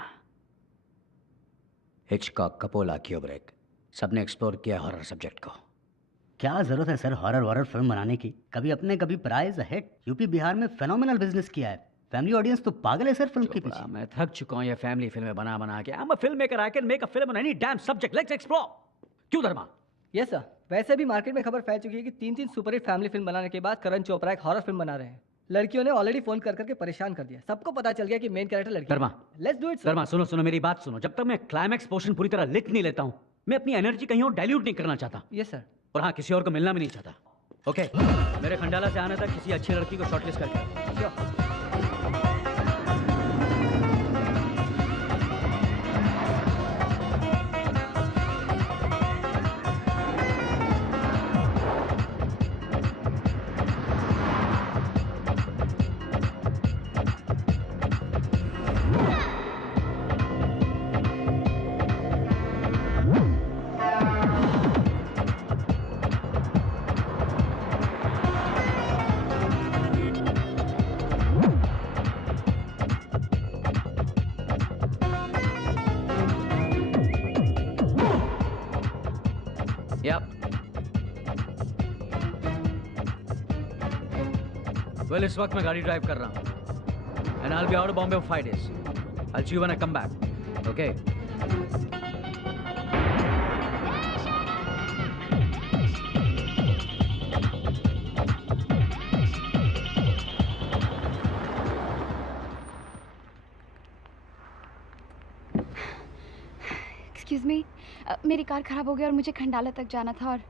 Hitchcock, Coppola, Kubrick, सबने explore किया horror subject को। क्या जरूरत है sir horror film बनाने की? कभी अपने कभी प्राइज हिट। यूपी बिहार में फेनोमेनल बिजनेस किया है। फैमिली ऑडियंस तो पागल है सर फिल्म के पीछे। मैं थक चुका हूँ ये फैमिली फिल्में बना बना के। I'm a filmmaker, I can make a film on any damn subject. Let's explore. क्यों धर्मा? यस सर, वैसे भी मार्केट में खबर फैल चुकी है कि 3 सुपरहिट फैमिली फिल्म बनाने के बाद करण चोपड़ा एक हॉरर फिल्म बना रहे हैं। लड़कियों ने ऑलरेडी फोन कर करके परेशान कर दिया। सबको पता चल गया कि मेन कैरेक्टर लड़की। धर्मा, लेट्स डू इट। धर्मा सुनो मेरी बात सुनो। जब तक मैं क्लाइमैक्स पोर्शन पूरी तरह लिख नहीं लेता हूँ, मैं अपनी एनर्जी कहीं और डाइल्यूट नहीं करना चाहता। Yes sir. और हाँ, किसी और को मिलना भी नहीं चाहता। ओके, मेरे खंडाला से आने तक किसी अच्छी लड़की को शॉर्टलिस्ट करके। वेल, इस वक्त मैं गाड़ी ड्राइव कर रहा हूँ and I will be out of Bombay for 5 days. I'll see you when I come back. Okay? Excuse me, मेरी कार खराब हो गई और मुझे खंडाला तक जाना था और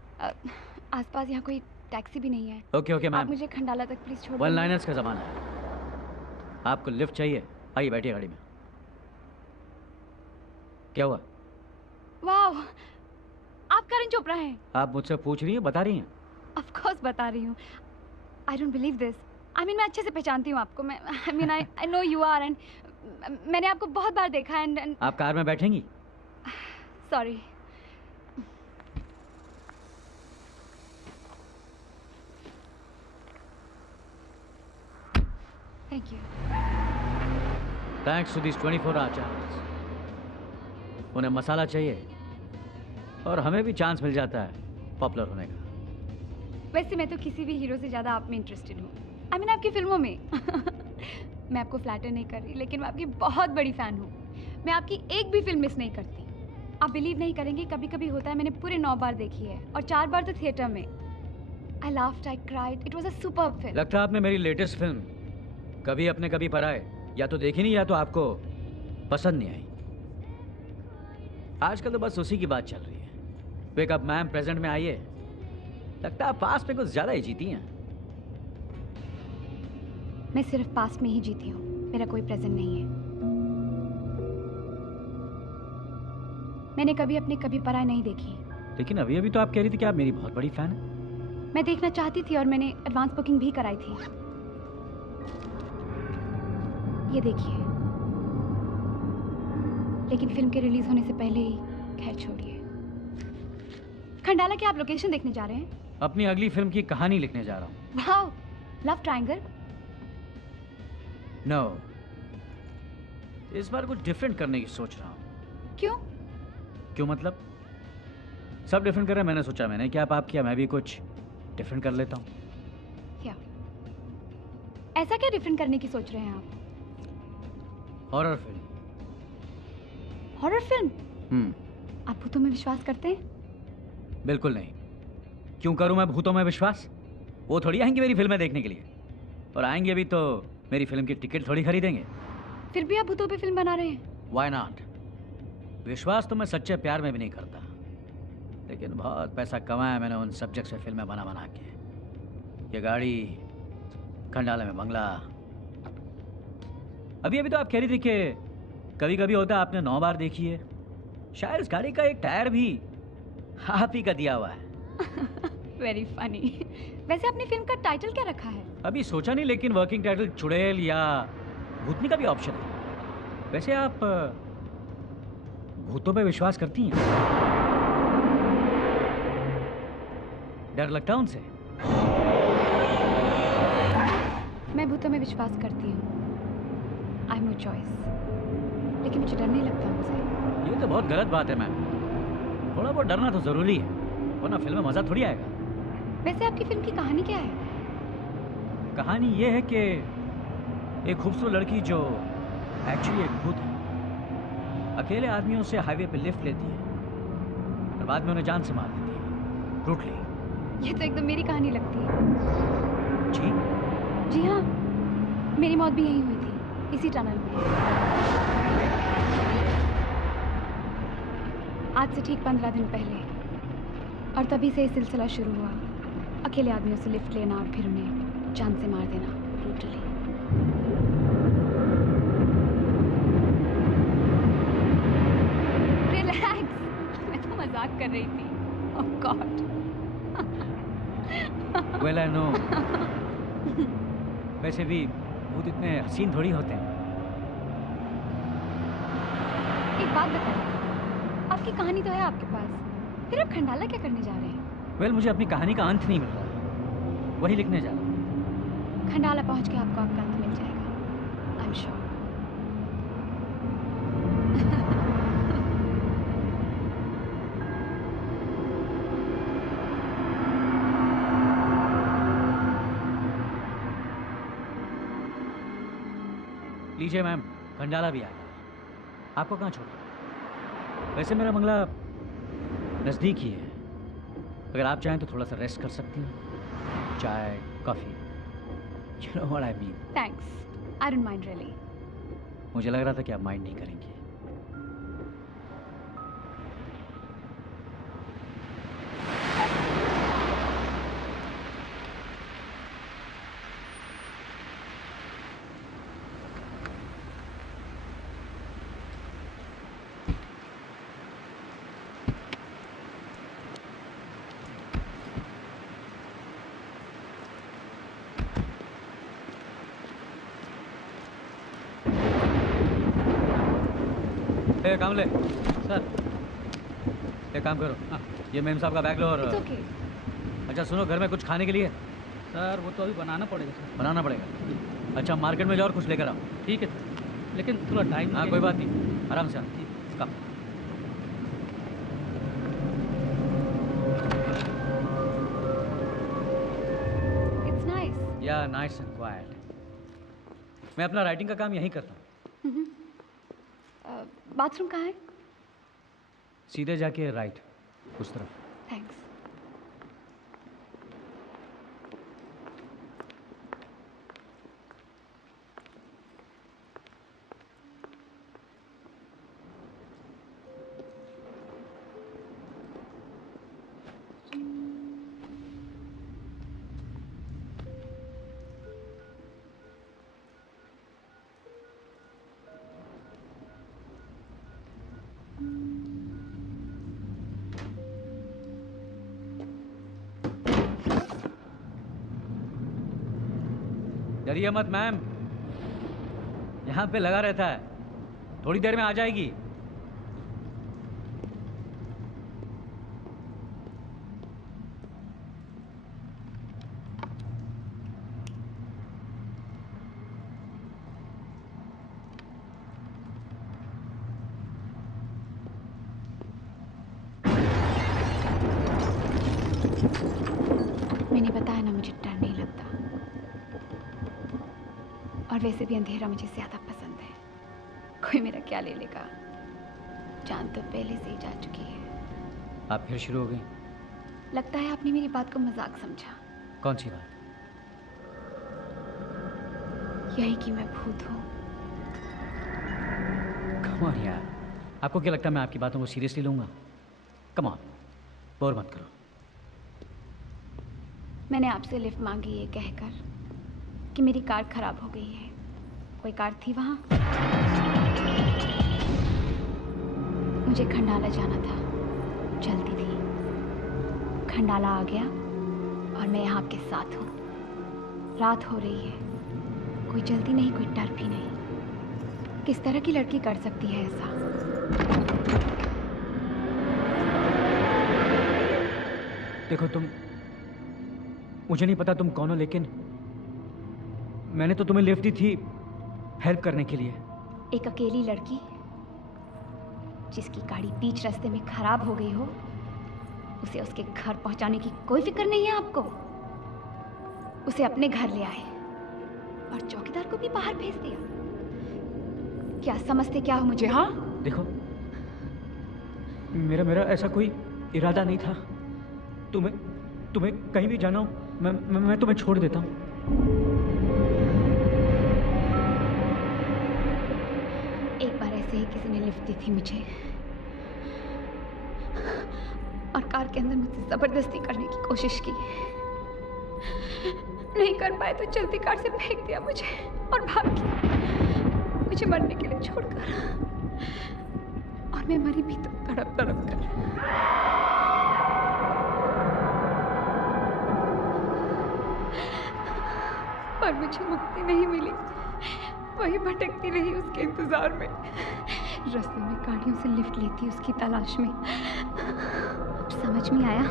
आसपास यहाँ कोई टैक्सी भी नहीं है। ओके मैम, आप मुझे खंडाला तक प्लीज छोड़ दीजिए। वन लाइनर्स का जमाना है। आपको लिफ्ट चाहिए? आइए बैठिए गाड़ी में। क्या हुआ? वाह, आप करण चोपड़ा हैं। आप मुझसे पूछ रही हैं, बता रही हैं? ऑफ कोर्स बता रही हूँ। I don't believe this. I mean, मैं अच्छे से पहचानती हूँ आपको। मैं I know you are and मैंने आपको बहुत बार देखा एंड आप कार में बैठेंगी? Sorry. Thank you. Thanks to these 24-hour channels. उन्हें मसाला चाहिए और हमें भी चांस मिल जाता है पॉपुलर होने का? वैसे मैं तो किसी भी हीरो से ज़्यादा आप में इंटरेस्टेड हूँ। आई मीन आपकी फिल्मों में। मैं आपको फ्लैटर नहीं कर रही, लेकिन मैं आपकी बहुत बड़ी फ़ैन हूँ। मैं आपकी एक भी फिल्म मिस नहीं करती। आप बिलीव नहीं करेंगे, कभी कभी होता है मैंने पूरे 9 बार देखी है और 4 बार तो थिएटर में। I laughed, I cried. It was a superb film. लगता है आपने मेरी लेटेस्ट फिल्म कभी अपने कभी पराए या तो देखी नहीं या तो आपको पसंद नहीं आई। आजकल तो बस उसी की बात चल रही है। वेक अप मैम, प्रेजेंट में आइए। लगता है पास्ट में कुछ ज्यादा ही जीती हैं। मैं सिर्फ पास्ट में ही जीती हूँ, मेरा कोई प्रेजेंट नहीं है। मैंने कभी अपने कभी पराए नहीं देखी। लेकिन अभी अभी तो आप कह रही थी कि आप मेरी बहुत बड़ी फैन हैं। मैं देखना चाहती थी और मैंने एडवांस बुकिंग भी कराई थी। ये देखिए। लेकिन फिल्म के रिलीज होने से पहले ही, खैर छोड़िए। खंडाला, क्या आप लोकेशन देखने जा रहे हैं? अपनी अगली फिल्म की कहानी लिखने जा रहा हूँ। Wow, love triangle? नो, इस बार कुछ डिफरेंट करने की सोच रहा हूँ। क्यों? क्यों मतलब? सब डिफरेंट कर रहे हैं, मैंने सोचा मैंने क्या पाप किया, मैं भी कुछ डिफरेंट कर लेता हूँ। क्या? ऐसा क्या डिफरेंट करने की सोच रहे हैं आप? Horror film. Horror film? आप भूतों में विश्वास करते हैं? बिल्कुल नहीं। क्यों करूं मैं भूतों में विश्वास? वो थोड़ी आएंगे मेरी फिल्में देखने के लिए, और आएंगे भी तो मेरी फिल्म की टिकट थोड़ी खरीदेंगे। फिर भी आप भूतों पे फिल्म बना रहे हैं? Why not? विश्वास तो मैं सच्चे प्यार में भी नहीं करता, लेकिन बहुत पैसा कमाया मैंने उन सब्जेक्ट से फिल्में बना बना के। ये गाड़ी, खंडाला में बंगला। अभी अभी तो आप कह रही थी कि कभी कभी होता है, आपने 9 बार देखी है। शायद इस गाड़ी का एक टायर भी आप ही का दिया हुआ है। Very funny. वैसे आपने फिल्म का टाइटल क्या रखा है? अभी सोचा नहीं, लेकिन वर्किंग टाइटल चुड़ैल या भूतनी का भी ऑप्शन है। वैसे आप भूतों पे विश्वास करती हैं? डर लगता है उनसे? मैं भूतों में विश्वास करती हूँ। I have no choice. लेकिन मुझे डर नहीं लगता उनसे। ये तो बहुत गलत बात है मैम। थोड़ा बहुत डरना तो जरूरी है, वरना फिल्म में मजा थोड़ी आएगा। वैसे आपकी फिल्म की कहानी क्या है? कहानी ये है कि एक खूबसूरत लड़की जो एक्चुअली एक भूत है, अकेले आदमियों से हाईवे पे लिफ्ट लेती है और बाद में उन्हें जान से मार देती है ब्रूटली। ये तो एकदम मेरी कहानी लगती है। जी? जी हाँ, मेरी मौत भी यहीं हुई थी, इसी टनल में। आज से ठीक 15 दिन पहले। और तभी से ये सिलसिला शुरू हुआ, अकेले आदमियों से लिफ्ट लेना और फिर उन्हें जान से मार देना ब्रूटली। रिलैक्स, मैं तो मजाक कर रही थी। ओह गॉड। Well I know. वैसे भी भूत इतने हसीन थोड़ी होते हैं। एक बात बताइए, आपकी कहानी तो है आपके पास, फिर आप खंडाला क्या करने जा रहे हैं? वेल मुझे अपनी कहानी का अंत नहीं मिल रहा, वही लिखने जा रहा हूँ। खंडाला पहुंच के आपको आपका अंत मिल जाएगा, आई एम श्योर। लीजिए मैम, खंडाला भी आ गया। आपको कहाँ छोड़ा? वैसे मेरा बंगला नज़दीक ही है, अगर आप चाहें तो थोड़ा सा रेस्ट कर सकती हैं। चाय, coffee, you know what I mean। Thanks, I don't mind really। मुझे लग रहा था कि आप माइंड नहीं करेंगे। काम ले सर। एक काम करो, ये मेम साहब का बैग लो और It's okay। अच्छा सुनो, घर में कुछ खाने के लिए? सर वो तो अभी बनाना पड़ेगा सर। बनाना पड़ेगा? अच्छा मार्केट में जाओ और कुछ लेकर आओ। ठीक है सर, लेकिन थोड़ा टाइम। हाँ कोई बात नहीं, आराम से आओ। Nice and quite. मैं अपना राइटिंग का काम यहीं करता हूँ। बाथरूम कहाँ है? सीधे जाके राइट, उस तरफ। थैंक्स। डरिए मत मैम, यहाँ पे लगा रहता है, थोड़ी देर में आ जाएगी। मैंने बताया ना, मुझे डर नहीं लगता। और वैसे भी अंधेरा मुझे ज़्यादा पसंद है। कोई मेरा क्या ले लेगा, जान तो पहले से ही जा चुकी है। आप फिर शुरू हो गई? लगता है आपने मेरी बात को मजाक समझा। कौन सी बात? यही कि मैं भूत हूँ। कम ऑन यार, आपको क्या लगता है मैं आपकी बातों को सीरियसली लूंगा? कम ऑन, बोर मत करो। मैंने आपसे लिफ्ट मांगी ये कहकर कि मेरी कार खराब हो गई है। कोई कार थी वहाँ? मुझे खंडाला जाना था, चलती थी। खंडाला आ गया और मैं यहाँ आपके साथ हूँ। रात हो रही है, कोई जल्दी नहीं, कोई डर भी नहीं। किस तरह की लड़की कर सकती है ऐसा? देखो तुम, मुझे नहीं पता तुम कौन हो, लेकिन मैंने तो तुम्हें लिफ्ट दी थी हेल्प करने के लिए। एक अकेली लड़की जिसकी गाड़ी बीच रास्ते में खराब हो गई हो, उसे उसके घर पहुंचाने की कोई फिक्र नहीं है आपको। उसे अपने घर ले आए और चौकीदार को भी बाहर भेज दिया। क्या समझते क्या हो मुझे? हाँ देखो, मेरा ऐसा कोई इरादा नहीं था। तुम्हें कहीं भी जाना हो, मैं तुम्हें छोड़ देता हूँ। एक बार ऐसे ही किसी ने लिफ्ट दी थी मुझे और कार के अंदर मुझसे जबरदस्ती करने की कोशिश की। नहीं कर पाए तो चलती कार से फेंक दिया मुझे और भाग गया, मुझे मरने के लिए छोड़कर। और मैं मरी भी तो तड़प तड़प कर। पर मुझे मुक्ति नहीं मिली, वही भटकती रही उसके इंतजार में। रास्ते में गाड़ियों से लिफ्ट लेती उसकी तलाश में। अब समझ में आया,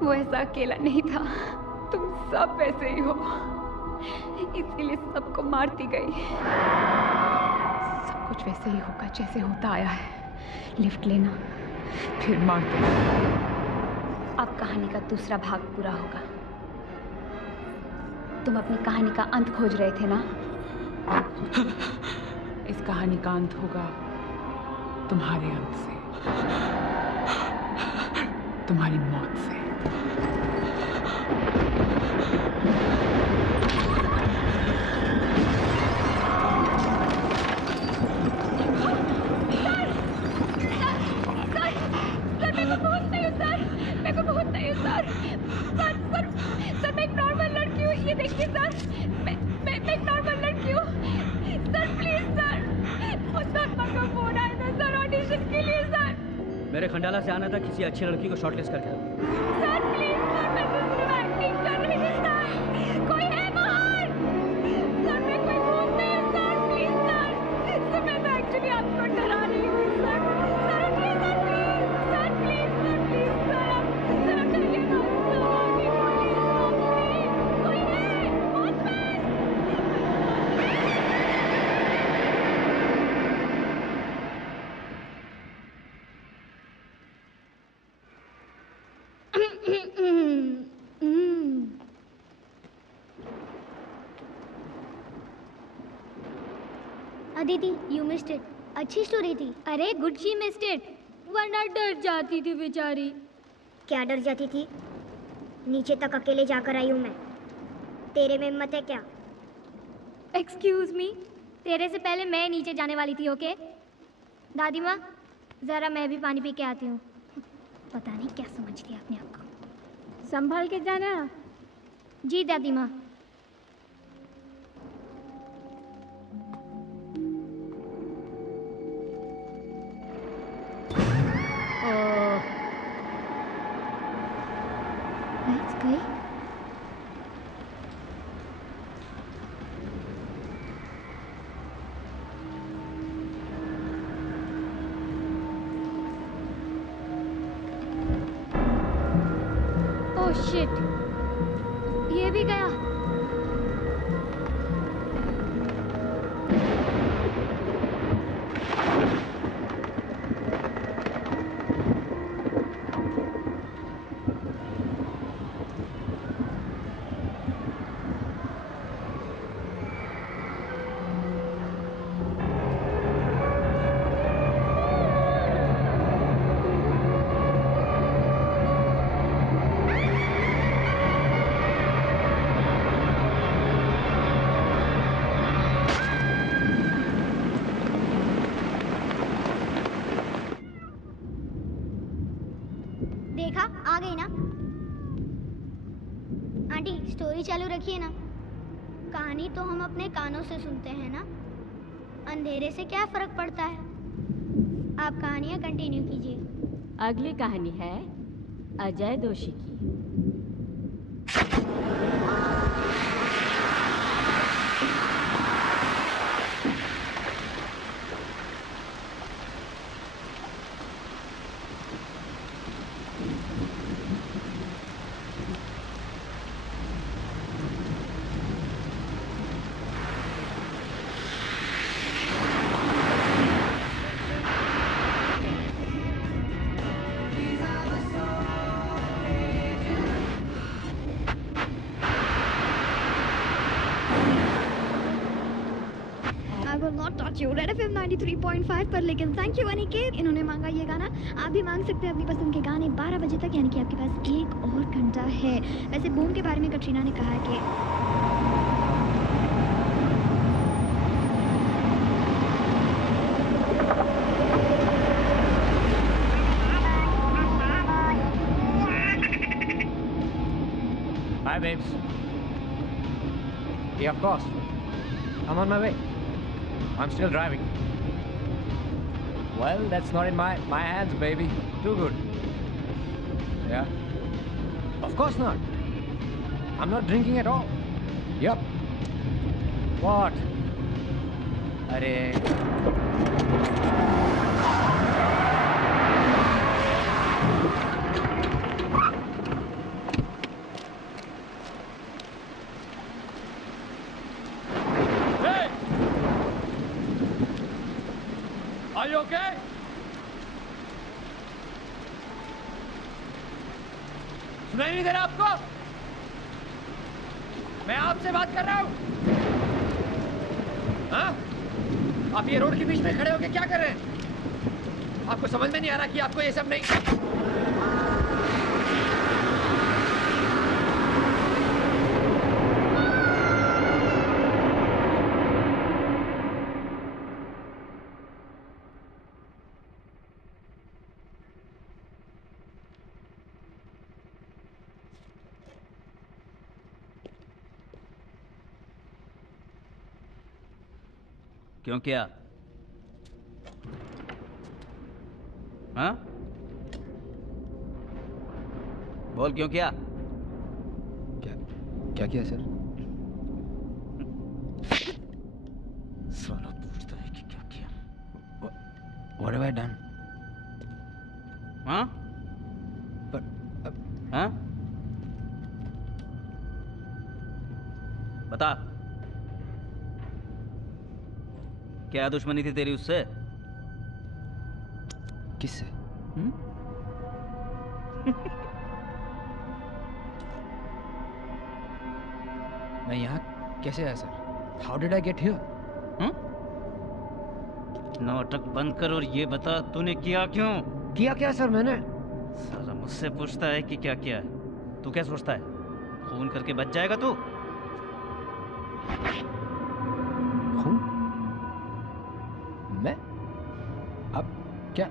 वो ऐसा अकेला नहीं था, तुम सब वैसे ही हो। इसीलिए सबको मारती गई। सब कुछ वैसे ही होगा जैसे होता आया है। लिफ्ट लेना, फिर मार देना। अब कहानी का दूसरा भाग पूरा होगा। तुम अपनी कहानी का अंत खोज रहे थे ना? इस कहानी का अंत होगा तुम्हारे अंत से, तुम्हारी मौत से। सर मैं एक नॉर्मल लड़की हूँ, ये देखिए सर, मैं एक नॉर्मल लड़की हूँ। सर प्लीज सर, मुस्तफा का फोन आया था सर ऑडिशन के लिए सर। मेरे खंडाला से आना था किसी अच्छी लड़की को शॉर्टलिस्ट करके। सर प्लीज सर, मैं तो सिर्फ एक्टिंग कर रही थी सर। कोई है बाहर? सर मैं कोई भूत नहीं हूँ सर, प्लीज सर। सर मैं तो एक्चुअली आपको डरा रही हूँ सर। सर उठिए sir, please sir, please sir, please sir. Sir उठाइए ना सर, कोई है? Aditi, you missed it. अच्छी स्टोरी थी। अरे गुड शी मिस्ड इट, वरना डर जाती थी बेचारी। क्या डर जाती थी? नीचे तक अकेले जाकर आई हूँ मैं। तेरे में हिम्मत है क्या? एक्सक्यूज मी, तेरे से पहले मैं नीचे जाने वाली थी। ओके दादी माँ, जरा मैं भी पानी पी के आती हूँ। पता नहीं क्या समझती है अपने आप को। संभाल के जाना। जी दादी माँ। लाइट्स गई। ओह शिट, ये भी गया। देखा, आ गई ना। आंटी स्टोरी चालू रखिए ना। कहानी तो हम अपने कानों से सुनते हैं ना, अंधेरे से क्या फर्क पड़ता है। आप कहानियाँ कंटिन्यू कीजिए। अगली कहानी है अजय दोषी की। टच रेड एफएम 93.5 पर। लेकिन थैंक यू अनिकेत, इन्होंने मांगा ये गाना। आप भी मांग सकते हैं अपनी पसंद के गाने 12 बजे तक, यानी कि आपके पास 1 और घंटा है। वैसे बूम के बारे में कटरीना ने कहा है कि Hi, babes. Yeah, of course. I'm on my way. I'm still driving. Well, that's not in my hands, baby. Too good. Yeah. Of course not. I'm not drinking at all. Yup. What? Are you okay? सुनाई नहीं दे रहा आपको? मैं आपसे बात कर रहा हूं। हाँ? आप ये रोड के बीच में खड़े होके क्या कर रहे हैं? आपको समझ में नहीं आ रहा कि आपको ये सब नहीं। क्यों क्या? हाँ? बोल क्यों क्या? क्या किया सर? साला पूछता है कि क्या किया? What have I done? हाँ? हाँ? बता, क्या दुश्मनी थी तेरी उससे? किससे? मैं यहाँ कैसे आया sir? How did I get here? नाटक बंद कर और ये बता तूने किया क्यों? किया क्या सर मैंने? साला मुझसे पूछता है कि क्या किया है। तू क्या सोचता है खून करके बच जाएगा तू? खून? मैं? अब क्या?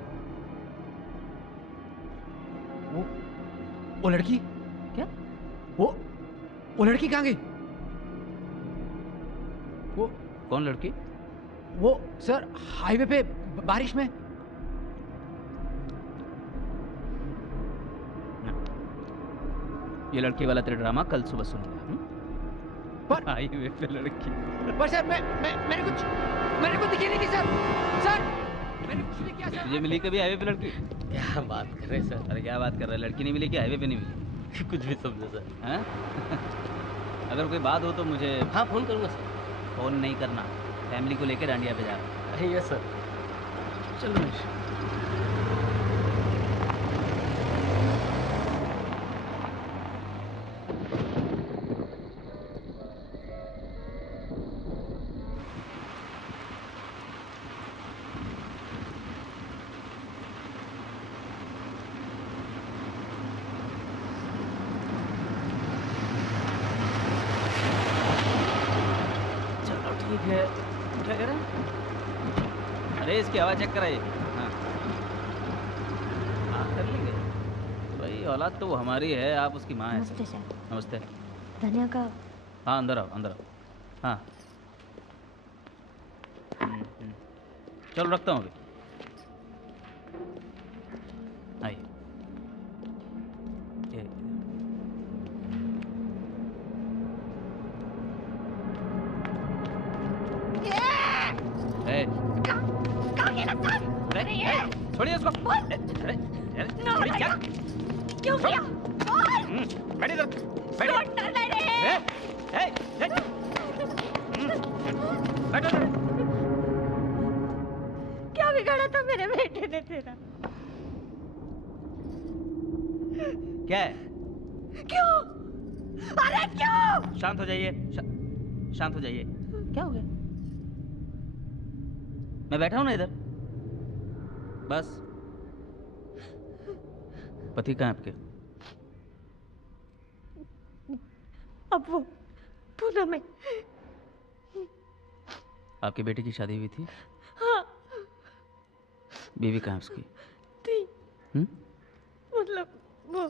वो लड़की? क्या? वो लड़की कहाँ गई? वो कौन लड़की? वो सर हाईवे पे बारिश में। ये लड़की वाला तेरा ड्रामा कल सुबह सुनूंगा। पर हाईवे पे लड़की। पर सर मैंने कुछ दिखी नहीं थी सर। सर मैंने कुछ नहीं किया सर। तुझे मिली कभी हाईवे पे लड़की? क्या बात कर रहे हैं सर? अरे क्या बात कर रहा है? लड़की नहीं मिली कि हाईवे पे नहीं मिली? कुछ भी समझो सर। हैं? अगर कोई बात हो तो मुझे। हाँ फोन करूँगा सर। फोन नहीं करना, फैमिली को लेकर डांडिया पे जा रहा हूँ। Yes sir. चलो ठीक है। क्या कह रहा है? अरे इसकी आवाज़ चेक कराइए। हाँ कर लेंगे भाई, औलाद तो वो हमारी है, आप उसकी माँ है। नमस्ते सर। नमस्ते। धनिया का हाँ अंदर आओ अंदर आओ। हाँ चलो रखता हूँ अभी। आइए। छोड़िए उसको। क्यों किया? बैठ इधर। क्या बिगाड़ा था मेरे बेटे ने तेरा? क्या है? क्यों? अरे क्यों? शांत हो जाइए। शांत हो जाइए। क्या हो गया? मैं बैठा हूं ना इधर। बस। पति कहाँ है आपके? अब वो पूना में। आपके बेटे की शादी हुई थी? हाँ। बीवी कहाँ है उसकी? थी। मतलब वो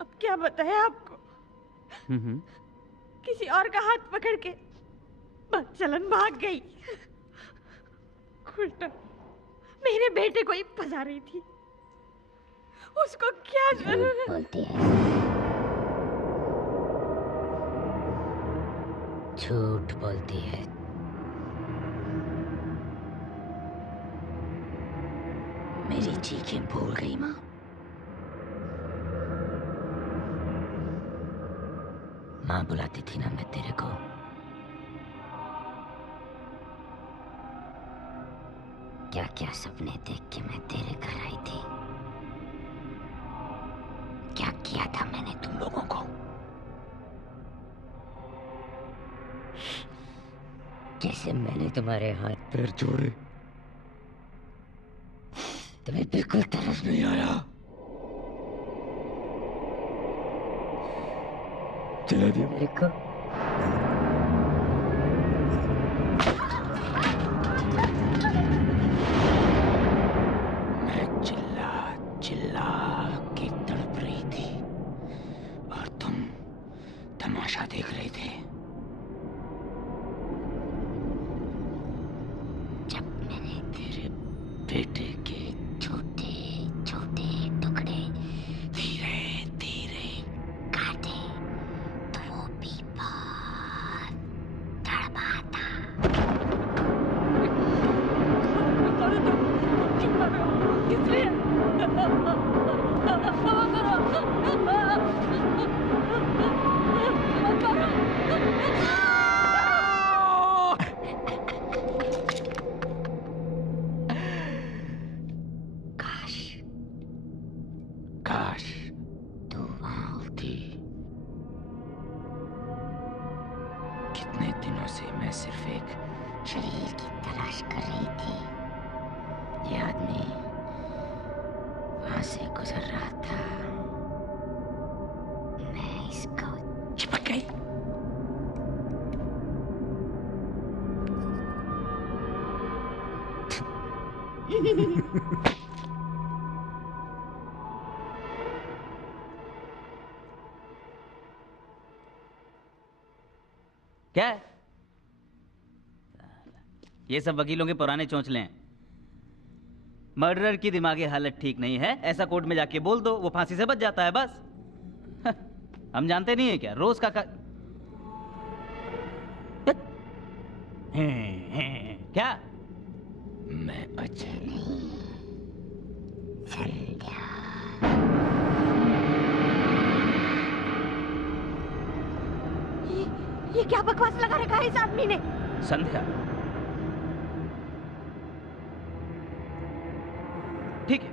अब क्या बताया आपको? किसी और का हाथ पकड़ के बस चलन भाग गई। उल्टा मेरे बेटे को ही फंसा रही थी। उसको क्या जरूरत बोलती है? झूठ बोलती है। मेरी चीखें भूल गई माँ? माँ बुलाती थी ना मैं तेरे को। क्या क्या सपने देख के मैं तेरे घर आई थी। क्या किया था मैंने तुम लोगों को? कैसे मैंने तुम्हारे हाथ पैर जोड़े, तुम्हें बिल्कुल तरस नहीं आया। चला दिया मेरे को। मैं चिल्ला चिल्ला के तड़प रही थी और तुम तमाशा देख रहे थे। जब मैंने तेरे बेटे के छोटे छोटे टुकड़े धीरे धीरे काटे तो वो भी बहुत तड़पा था। काश तू वहां होती। कितने दिनों से मैं सिर्फ एक शरीर की तलाश कर रही थी। ये आदमी वहां से गुजर रहा था, मैं इसको चिपक गई। क्या है? ये सब वकीलों के पुराने चौंचले हैं। मर्डरर की दिमागी हालत ठीक नहीं है, ऐसा कोर्ट में जाके बोल दो, वो फांसी से बच जाता है बस। हम जानते नहीं है क्या रोज का क्या? मैं अजय नहीं, संध्या। ये क्या बकवास लगा रखा है इस आदमी ने? संध्या? ठीक है,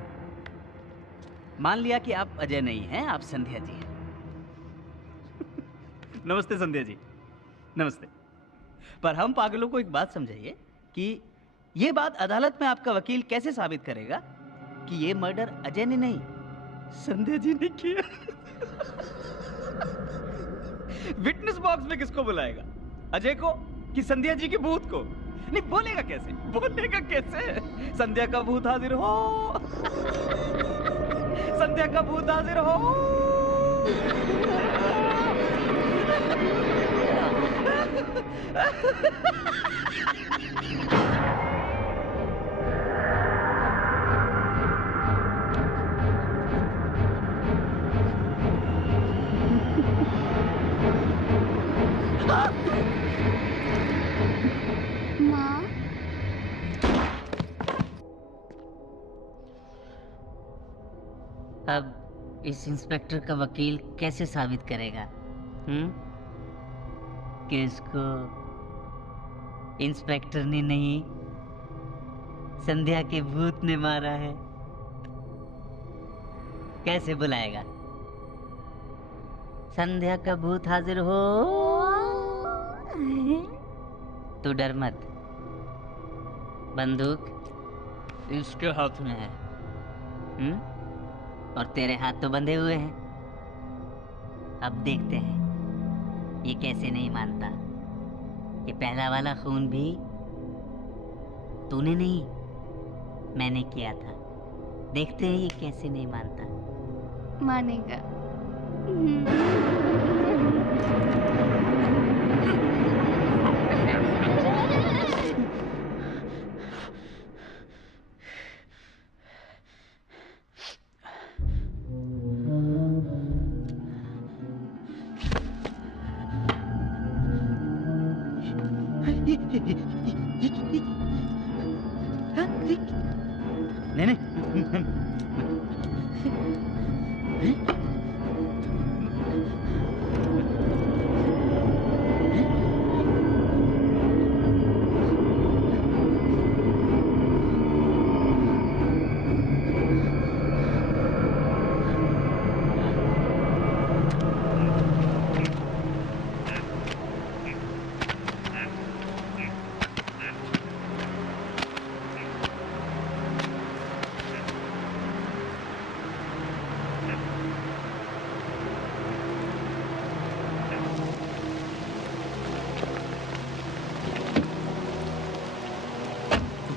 मान लिया कि आप अजय नहीं हैं, आप संध्या जी हैं। नमस्ते संध्या जी, नमस्ते। पर हम पागलों को एक बात समझाइए कि ये बात अदालत में आपका वकील कैसे साबित करेगा कि ये मर्डर अजय ने नहीं, संध्या जी ने किया। विटनेस बॉक्स में किसको बुलाएगा? अजय को कि संध्या जी के भूत को? नहीं, बोलेगा कैसे? बोलेगा कैसे? संध्या का भूत हाजिर हो, संध्या का भूत हाजिर हो। अब इस इंस्पेक्टर का वकील कैसे साबित करेगा कि इसको इंस्पेक्टर ने नहीं, संध्या के भूत ने मारा है? कैसे बुलाएगा? संध्या का भूत हाजिर हो। तू डर मत, बंदूक इसके हाथ में है, और तेरे हाथ तो बंधे हुए हैं। अब देखते हैं ये कैसे नहीं मानता कि पहला वाला खून भी तूने नहीं, मैंने किया था। देखते हैं ये कैसे नहीं मानता। मानेगा। नहीं नहीं,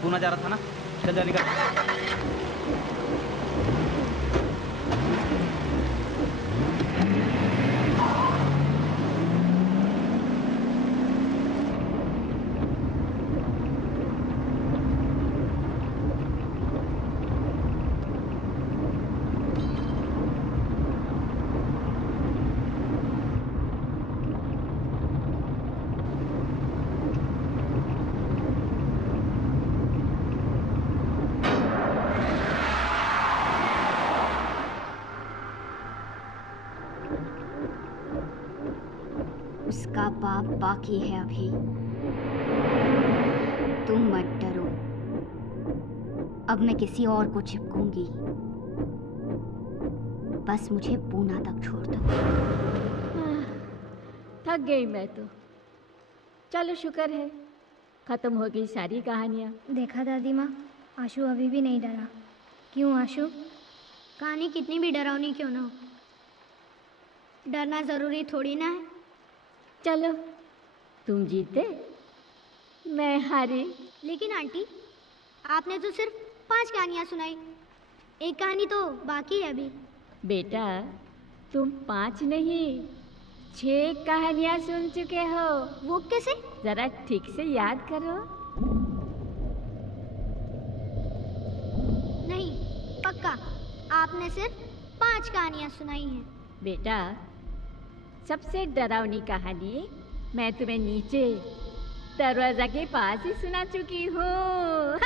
पूना जा रहा था ना, चल जा निकल। उसका बाप बाकी है अभी। तुम मत डरो, अब मैं किसी और को चिपकूंगी। बस मुझे पूना तक छोड़ दो। थक गई मैं तो। चलो शुक्र है खत्म हो गई सारी कहानियाँ। देखा दादी माँ, आशु अभी भी नहीं डरा। क्यों आशु? कहानी कितनी भी डरावनी क्यों ना हो, डरना ज़रूरी थोड़ी ना है। चलो, तुम जीते, मैं हारी। लेकिन आंटी, आपने तो सिर्फ 5 कहानियाँ सुनाई, एक कहानी तो बाकी है अभी। बेटा, तुम 5 नहीं 6 कहानियाँ सुन चुके हो। वो कैसे? जरा ठीक से याद करो। नहीं, पक्का आपने सिर्फ 5 कहानियाँ सुनाई हैं। बेटा, सबसे डरावनी कहानी मैं तुम्हें नीचे दरवाजा के पास ही सुना चुकी हूँ।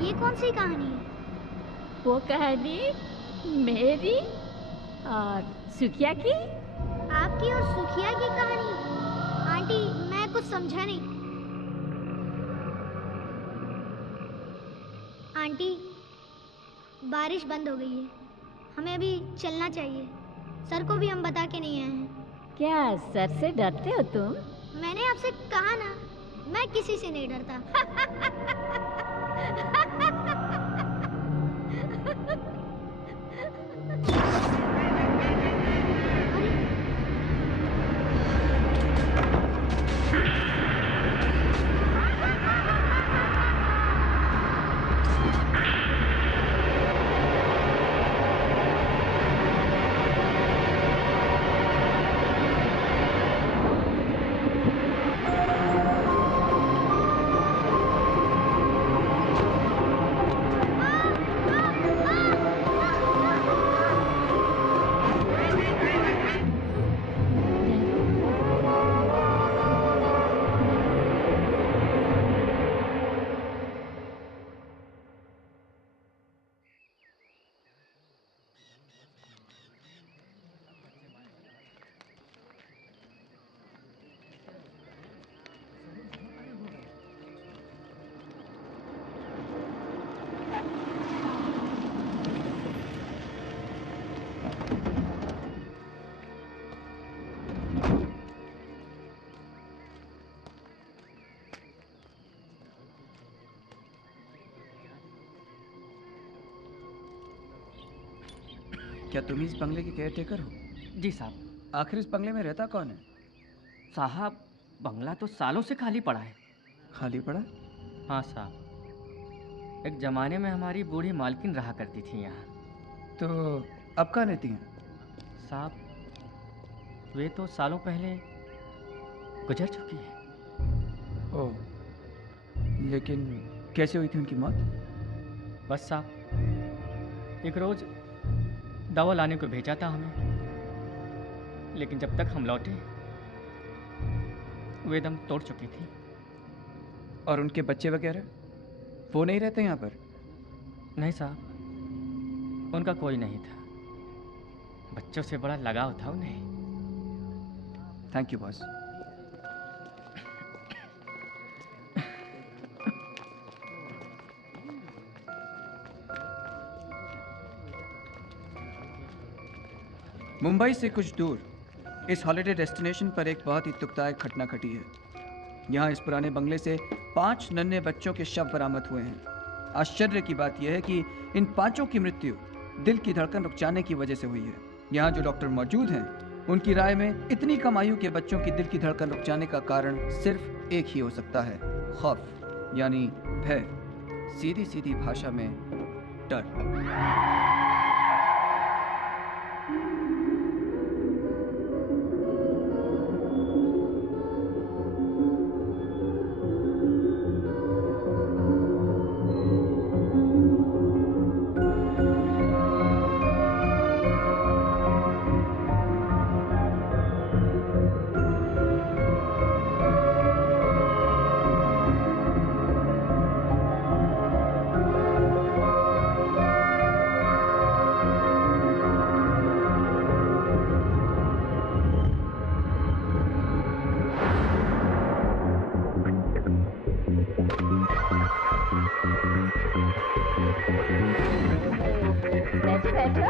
ये कौन सी कहानी है? वो कहानी मेरी और सुखिया की। आपकी और सुखिया की कहानी? आंटी, मैं कुछ समझा नहीं। आंटी, बारिश बंद हो गई है, हमें अभी चलना चाहिए। सर को भी हम बता के नहीं आए हैं। क्या सर से डरते हो तुम? मैंने आपसे कहा ना, मैं किसी से नहीं डरता। क्या तुम इस बंगले के केयर टेकर हो? जी साहब। आखिर इस बंगले में रहता कौन है? साहब, बंगला तो सालों से खाली पड़ा है। खाली पड़ा? हाँ साहब, एक जमाने में हमारी बूढ़ी मालकिन रहा करती थी यहाँ। तो अब कहाँ रहती हैं? साहब, वे तो सालों पहले गुजर चुकी है। ओह, लेकिन कैसे हुई थी उनकी मौत? बस साहब, एक रोज दवा लाने को भेजा था हमें, लेकिन जब तक हम लौटे वे दम तोड़ चुकी थी। और उनके बच्चे वगैरह वो नहीं रहते यहाँ पर? नहीं साहब, उनका कोई नहीं था। बच्चों से बड़ा लगाव था उन्हें। Thank you boss. मुंबई से कुछ दूर इस हॉलिडे डेस्टिनेशन पर एक बहुत ही दुखदायक घटना घटी है। यहाँ इस पुराने बंगले से 5 नन्हे बच्चों के शव बरामद हुए हैं। आश्चर्य की बात यह है कि इन 5 की मृत्यु दिल की धड़कन रुक जाने की वजह से हुई है। यहाँ जो डॉक्टर मौजूद हैं, उनकी राय में इतनी कम आयु के बच्चों की दिल की धड़कन रुक जाने का कारण सिर्फ एक ही हो सकता है, खौफ, यानी भय, सीधी सीधी भाषा में डर। बैठो बैठो।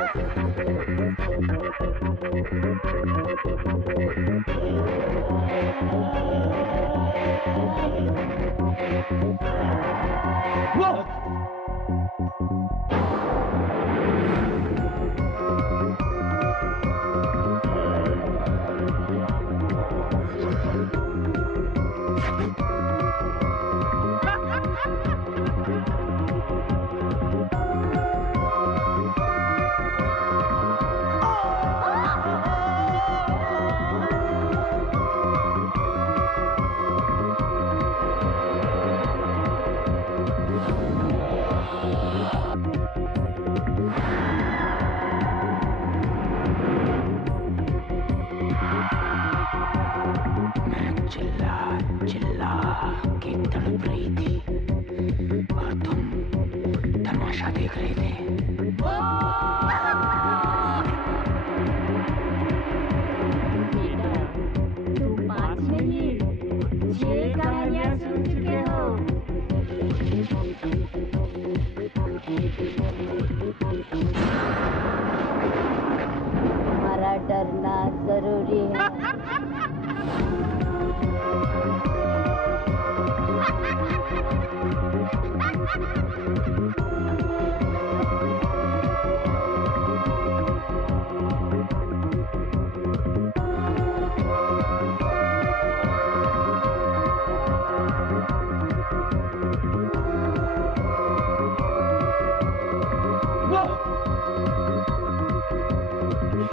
हमारा डरना जरूरी है।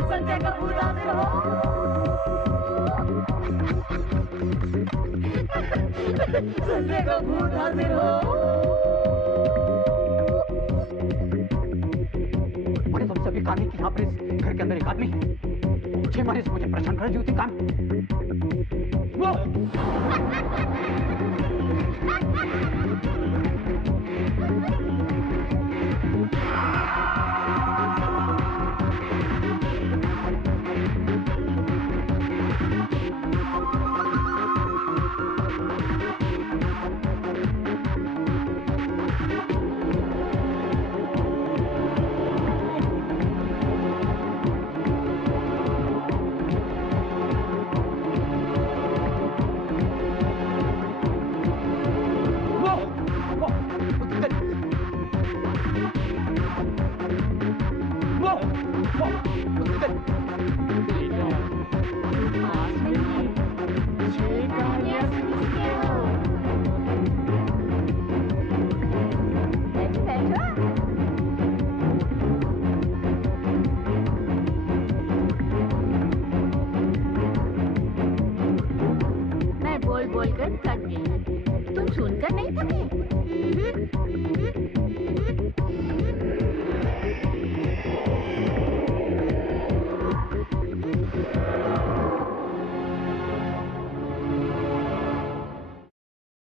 संजय कपूर हाजिर हो। संजय कपूर हाजिर हो। मैंने तुमसे अभी कहा नहीं कि यहाँ पर इस घर के अंदर एक आदमी 6 महीने से मुझे परेशान कर रही होती काम। मैं बोल बोल कर थक गई, तुम सुनकर नहीं थके?